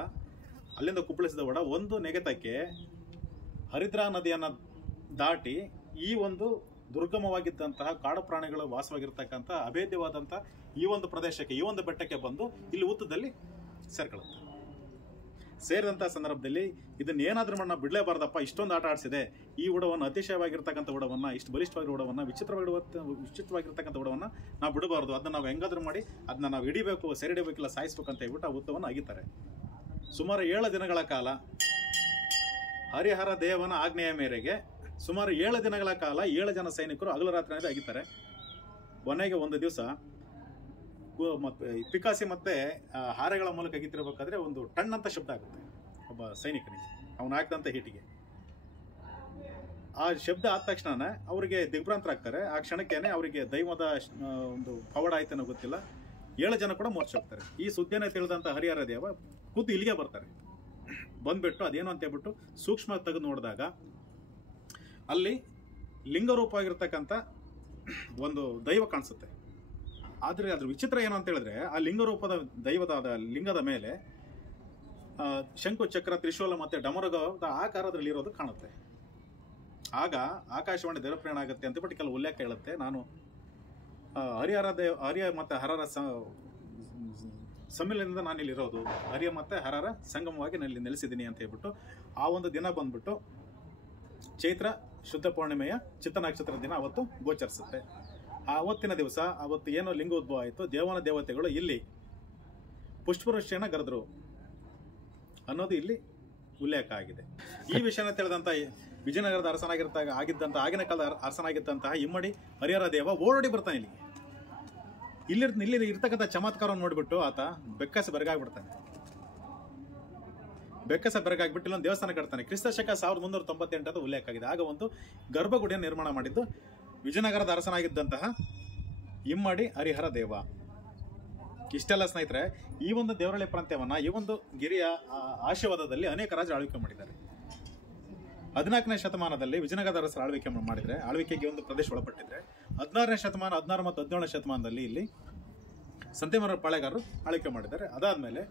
ಅಲ್ಲಿಂದ ಕುಪ್ಪಳಿಸಿದ ಕೂಡ ಒಂದು ನೆಗೆತಕ್ಕೆ ಹರಿದ್ರಾ ನದಿಯನ್ನು ದಾಟಿ ಈ ಒಂದು ದುರ್ಗಮವಾಗಿದ್ದಂತಹ ಕಾಡು ಪ್ರಾಣಿಗಳು ವಾಸವಾಗಿರ್ತಕ್ಕಂಥ ಅಭೇದ್ಯವಾದಂಥ ಈ ಒಂದು ಪ್ರದೇಶಕ್ಕೆ, ಈ ಒಂದು ಬೆಟ್ಟಕ್ಕೆ ಬಂದು ಇಲ್ಲಿ ಉತ್ತದಲ್ಲಿ ಸೇರ್ಕೊಳ್ಳುತ್ತೆ. ಸೇರಿದಂಥ ಸಂದರ್ಭದಲ್ಲಿ ಇದನ್ನ ಏನಾದ್ರೂ ನಾವು ಬಿಡಲೇಬಾರ್ದಪ್ಪ, ಇಷ್ಟೊಂದು ಆಟ ಆಡಿಸಿದೆ, ಈ ಉಡವನ್ನು ಅತಿಶಯವಾಗಿರ್ತಕ್ಕಂಥ ಉಡವನ್ನ, ಇಷ್ಟು ಬಲಿಷ್ಠವಾಗಿರೋ ಉಡವನ್ನ, ವಿಚಿತ್ರವಾಗಿರ್ತಕ್ಕಂಥ ಉಡವನ್ನ ನಾವು ಬಿಡಬಾರ್ದು, ಅದನ್ನ ನಾವು ಹೆಂಗಾದ್ರೂ ಮಾಡಿ ಅದನ್ನ ನಾವು ಹಿಡಿಬೇಕು, ಸೆರೆಹಿಡಿಬೇಕಿಲ್ಲ, ಸಾಯಿಸ್ಬೇಕು ಅಂತ ಹೇಳ್ಬಿಟ್ಟು ಆ ಉತ್ತವನ್ನು ಅಗಿತಾರೆ. ಸುಮಾರು 7 ದಿನಗಳ ಕಾಲ ಹರಿಹರ ದೇವನ ಆಜ್ಞೆಯ ಮೇರೆಗೆ ಸುಮಾರು 7 ದಿನಗಳ ಕಾಲ 7 ಜನ ಸೈನಿಕರು ಹಗಲು ರಾತ್ರಿ ಅಗಿತಾರೆ. ಕೊನೆಗೆ ಒಂದು ದಿವಸ ಪಿಕಾಸಿ ಮತ್ತೆ ಹಾರೆಗಳ ಮೂಲಕ ಅಗಿತಿರ್ಬೇಕಾದ್ರೆ ಒಂದು ಟಣ್ ಅಂತ ಶಬ್ದ ಆಗುತ್ತೆ ಒಬ್ಬ ಸೈನಿಕನಿಗೆ, ಅವನು ಹಾಕಿದಂತ ಹೀಟಿಗೆ. ಆ ಶಬ್ದ ಆದ ತಕ್ಷಣ ಅವರಿಗೆ ದಿಗ್ಭ್ರಾಂತರಾಗ್ತಾರೆ. ಆ ಕ್ಷಣಕ್ಕೇನೆ ಅವರಿಗೆ ದೈವದ ಒಂದು ಪವಾಡ ಆಯ್ತನೋ ಗೊತ್ತಿಲ್ಲ, 7 ಜನ ಕೂಡ ಮೋರ್ಚೋಗ್ತಾರೆ. ಈ ಸುದ್ದಿಯನ್ನು ತಿಳಿದಂತ ಹರಿಹರ ದೇವ ಖುದ್ದು ಇಲ್ಲಿಗೆ ಬರ್ತಾರೆ. ಬಂದ್ಬಿಟ್ಟು ಅದೇನು ಅಂತ ಹೇಳ್ಬಿಟ್ಟು ಸೂಕ್ಷ್ಮ ತೆಗೆದು ನೋಡಿದಾಗ ಅಲ್ಲಿ ಲಿಂಗರೂಪವಾಗಿರ್ತಕ್ಕಂಥ ಒಂದು ದೈವ ಕಾಣಿಸುತ್ತೆ. ಆದರೆ ಅದ್ರ ವಿಚಿತ್ರ ಏನು ಅಂತ ಹೇಳಿದ್ರೆ, ಆ ಲಿಂಗರೂಪದ ದೈವದ ಲಿಂಗದ ಮೇಲೆ ಶಂಕು, ಚಕ್ರ, ತ್ರಿಶೂಲ ಮತ್ತೆ ಡಮರುಗದ ಆಕಾರದಲ್ಲಿ ಇರೋದು ಕಾಣುತ್ತೆ. ಆಗ ಆಕಾಶವಾಣಿ ದೈವಪ್ರಯಾಣ ಆಗುತ್ತೆ ಅಂತ ಬಿಟ್ಟು ಕೆಲವು ಉಲ್ಲೇಖ ಹೇಳುತ್ತೆ. ನಾನು ಹರಿಯ ಮತ್ತೆ ಹರರ ಸಮ್ಮಿಲನದಿಂದ ನಾನು ಇಲ್ಲಿ ಇರೋದು, ಹರಿಯ ಮತ್ತೆ ಹರರ ಸಂಗಮವಾಗಿ ನಾನು ಇಲ್ಲಿ ನೆಲೆಸಿದ್ದೀನಿ ಅಂತ ಹೇಳ್ಬಿಟ್ಟು ಆ ಒಂದು ದಿನ ಬಂದ್ಬಿಟ್ಟು ಚೈತ್ರ ಶುದ್ಧ ಪೌರ್ಣಿಮೆಯ ಚಿತ್ತ ನಕ್ಷತ್ರ ದಿನ ಅವತ್ತು ಗೋಚರಿಸುತ್ತೆ. ಅವತ್ತಿನ ದಿವಸ ಅವತ್ತು ಏನೋ ಲಿಂಗೋದ್ಭವ ಆಯಿತು, ದೇವನ ದೇವತೆಗಳು ಇಲ್ಲಿ ಪುಷ್ಪವೃಷ್ಟಿಯನ್ನ ಗರೆದ್ರು ಅನ್ನೋದು ಇಲ್ಲಿ ಉಲ್ಲೇಖ ಆಗಿದೆ. ಈ ವಿಷಯನ ತಿಳಿದಂತ ವಿಜಯನಗರದ ಆಗಿನ ಕಾಲದ ಅರಸನಾಗಿದ್ದಂತಹ ಇಮ್ಮಡಿ ಹರಿಹರ ದೇವ ಓಡೋಡಿ ಬರ್ತಾನೆ ಇಲ್ಲಿ ಇರ್ತಕ್ಕಂಥ ಚಮತ್ಕಾರವನ್ನು ನೋಡ್ಬಿಟ್ಟು ಆತ ಬೆಕ್ಕಸ ಬೆರಗಾಗ್ಬಿಡ್ತಾನೆ. ಇಲ್ಲೊಂದು ದೇವಸ್ಥಾನ ಕಟ್ತಾನೆ. ಕ್ರಿಸ್ತಶಕ 1398 ಅಂತ ಉಲ್ಲೇಖ ಆಗಿದೆ. ಆಗ ಒಂದು ಗರ್ಭಗುಡಿಯನ್ನು ನಿರ್ಮಾಣ ಮಾಡಿದ್ದು ವಿಜಯನಗರದ ಅರಸನಾಗಿದ್ದಂತಹ ಇಮ್ಮಡಿ ಹರಿಹರ ದೇವ. ಇಷ್ಟೆಲ್ಲ ಸ್ನೇಹಿತರೆ, ಈ ಒಂದು ದೇವರಳ್ಳಿ ಪ್ರಾಂತ್ಯವನ್ನ, ಈ ಒಂದು ಗಿರಿಯ ಆಶೀರ್ವಾದದಲ್ಲಿ ಅನೇಕ ರಾಜರು ಆಳ್ವಿಕೆ ಮಾಡಿದ್ದಾರೆ. 14ನೇ ಶತಮಾನದಲ್ಲಿ ವಿಜಯನಗರದ ಅರಸರು ಆಳ್ವಿಕೆಗೆ ಒಂದು ಪ್ರದೇಶ ಒಳಪಟ್ಟಿದ್ರೆ, 16ನೇ ಶತಮಾನ, 16 ಮತ್ತು 17ನೇ ಶತಮಾನದಲ್ಲಿ ಇಲ್ಲಿ ಸಂತೆಮರ ಪಾಳೆಗಾರರು ಆಳ್ವಿಕೆ ಮಾಡಿದ್ದಾರೆ. ಅದಾದ್ಮೇಲೆ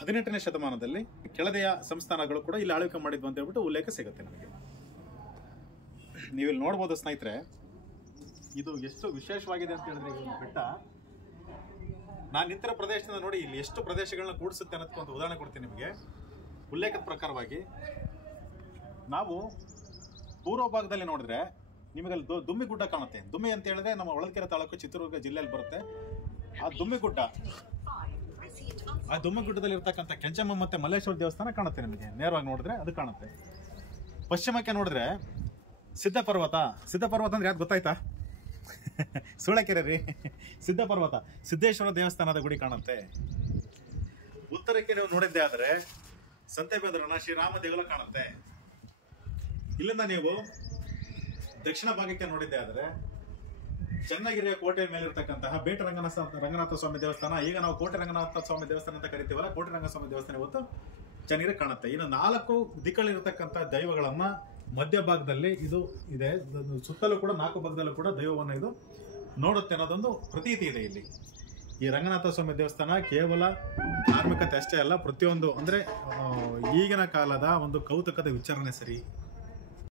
18ನೇ ಶತಮಾನದಲ್ಲಿ ಕೆಳದಿಯ ಸಂಸ್ಥಾನಗಳು ಕೂಡ ಇಲ್ಲಿ ಆಳ್ವಿಕೆ ಮಾಡಿದ್ವು ಅಂತ ಹೇಳ್ಬಿಟ್ಟು ಉಲ್ಲೇಖ ಸಿಗುತ್ತೆ ನಮಗೆ. ನೀವಿಲ್ಲಿ ನೋಡ್ಬೋದು ಸ್ನೇಹಿತರೆ, ಇದು ಎಷ್ಟು ವಿಶೇಷವಾಗಿದೆ ಅಂತ ಹೇಳಿದ್ರೆ, ಈ ಬೆಟ್ಟ ನಾನು ನಿಂತಿರೋ ಪ್ರದೇಶದಿಂದ ನೋಡಿ ಇಲ್ಲಿ ಎಷ್ಟು ಪ್ರದೇಶಗಳನ್ನ ಕೂಡಿಸುತ್ತೆ ಅನ್ನೋದಕ್ಕೊಂದು ಉದಾಹರಣೆ ಕೊಡ್ತೀನಿ ನಿಮಗೆ. ಉಲ್ಲೇಖದ ಪ್ರಕಾರವಾಗಿ ನಾವು ಪೂರ್ವ ಭಾಗದಲ್ಲಿ ನೋಡಿದ್ರೆ ನಿಮಗೆ ಅಲ್ಲಿ ದುಮ್ಮಿಗುಡ್ಡ ಕಾಣುತ್ತೆ. ದುಮ್ಮಿ ಅಂತ ಹೇಳಿದ್ರೆ ನಮ್ಮ ಹೊಳಲ್ಕೆರೆ ತಾಲೂಕು ಚಿತ್ರದುರ್ಗ ಜಿಲ್ಲೆಯಲ್ಲಿ ಬರುತ್ತೆ. ಆ ದುಮ್ಮಿಗುಡ್ಡದಲ್ಲಿ ಇರ್ತಕ್ಕಂಥ ಕೆಂಚಮ್ಮ ಮತ್ತೆ ಮಲ್ಲೇಶ್ವರ ದೇವಸ್ಥಾನ ಕಾಣುತ್ತೆ ನಿಮಗೆ. ನೇರವಾಗಿ ನೋಡಿದ್ರೆ ಅದು ಕಾಣುತ್ತೆ. ಪಶ್ಚಿಮಕ್ಕೆ ನೋಡಿದ್ರೆ ಸಿದ್ಧಪರ್ವತ ಅಂದ್ರೆ ಯಾವ್ದು ಗೊತ್ತಾಯ್ತಾ? ಸೂಳೆಕೆರೆ ರೀ, ಸಿದ್ಧಪರ್ವತ, ಸಿದ್ದೇಶ್ವರ ದೇವಸ್ಥಾನದ ಗುಡಿ ಕಾಣುತ್ತೆ. ಉತ್ತರಕ್ಕೆ ನೀವು ನೋಡಿದ್ದೆ ಆದ್ರೆ ಸಂತೆಬೆದರನ ಶ್ರೀರಾಮ ದೇಗುಲ ಕಾಣುತ್ತೆ. ಇಲ್ಲಿಂದ ನೀವು ದಕ್ಷಿಣ ಭಾಗಕ್ಕೆ ನೋಡಿದ್ದೆ ಆದ್ರೆ ಚನ್ನಗಿರಿಯ ಕೋಟೆಯ ಮೇಲಿರ್ತಕ್ಕಂತಹ ಬೇಟ ರಂಗನಾಥ ಸ್ವಾಮಿ ದೇವಸ್ಥಾನ, ಈಗ ನಾವು ಕೋಟೆ ರಂಗನಾಥ ಸ್ವಾಮಿ ದೇವಸ್ಥಾನ ಅಂತ ಕರಿತೀವಲ್ಲ, ಕೋಟೆ ರಂಗಸ್ವಾಮಿ ದೇವಸ್ಥಾನ ಇವತ್ತು ಚನ್ನಗಿರಿ ಕಾಣುತ್ತೆ. ಇನ್ನು 4 ದಿಕ್ಕಲ್ಲಿರತಕ್ಕಂಥ ದೈವಗಳನ್ನ ಮಧ್ಯ ಭಾಗದಲ್ಲಿ ಇದು ಇದೆ. ಸುತ್ತಲೂ ಕೂಡ 4 ಭಾಗದಲ್ಲೂ ಕೂಡ ದೈವವನ್ನು ಇದು ನೋಡುತ್ತೆ ಅನ್ನೋದೊಂದು ಪ್ರತೀತಿ ಇದೆ ಇಲ್ಲಿ. ಈ ರಂಗನಾಥ ಸ್ವಾಮಿ ದೇವಸ್ಥಾನ ಕೇವಲ ಧಾರ್ಮಿಕತೆ ಅಷ್ಟೇ ಅಲ್ಲ, ಪ್ರತಿಯೊಂದು ಅಂದ್ರೆ ಈಗಿನ ಕಾಲದ ಒಂದು ಕೌತುಕದ ವಿಚಾರಣೆ ಸರಿ,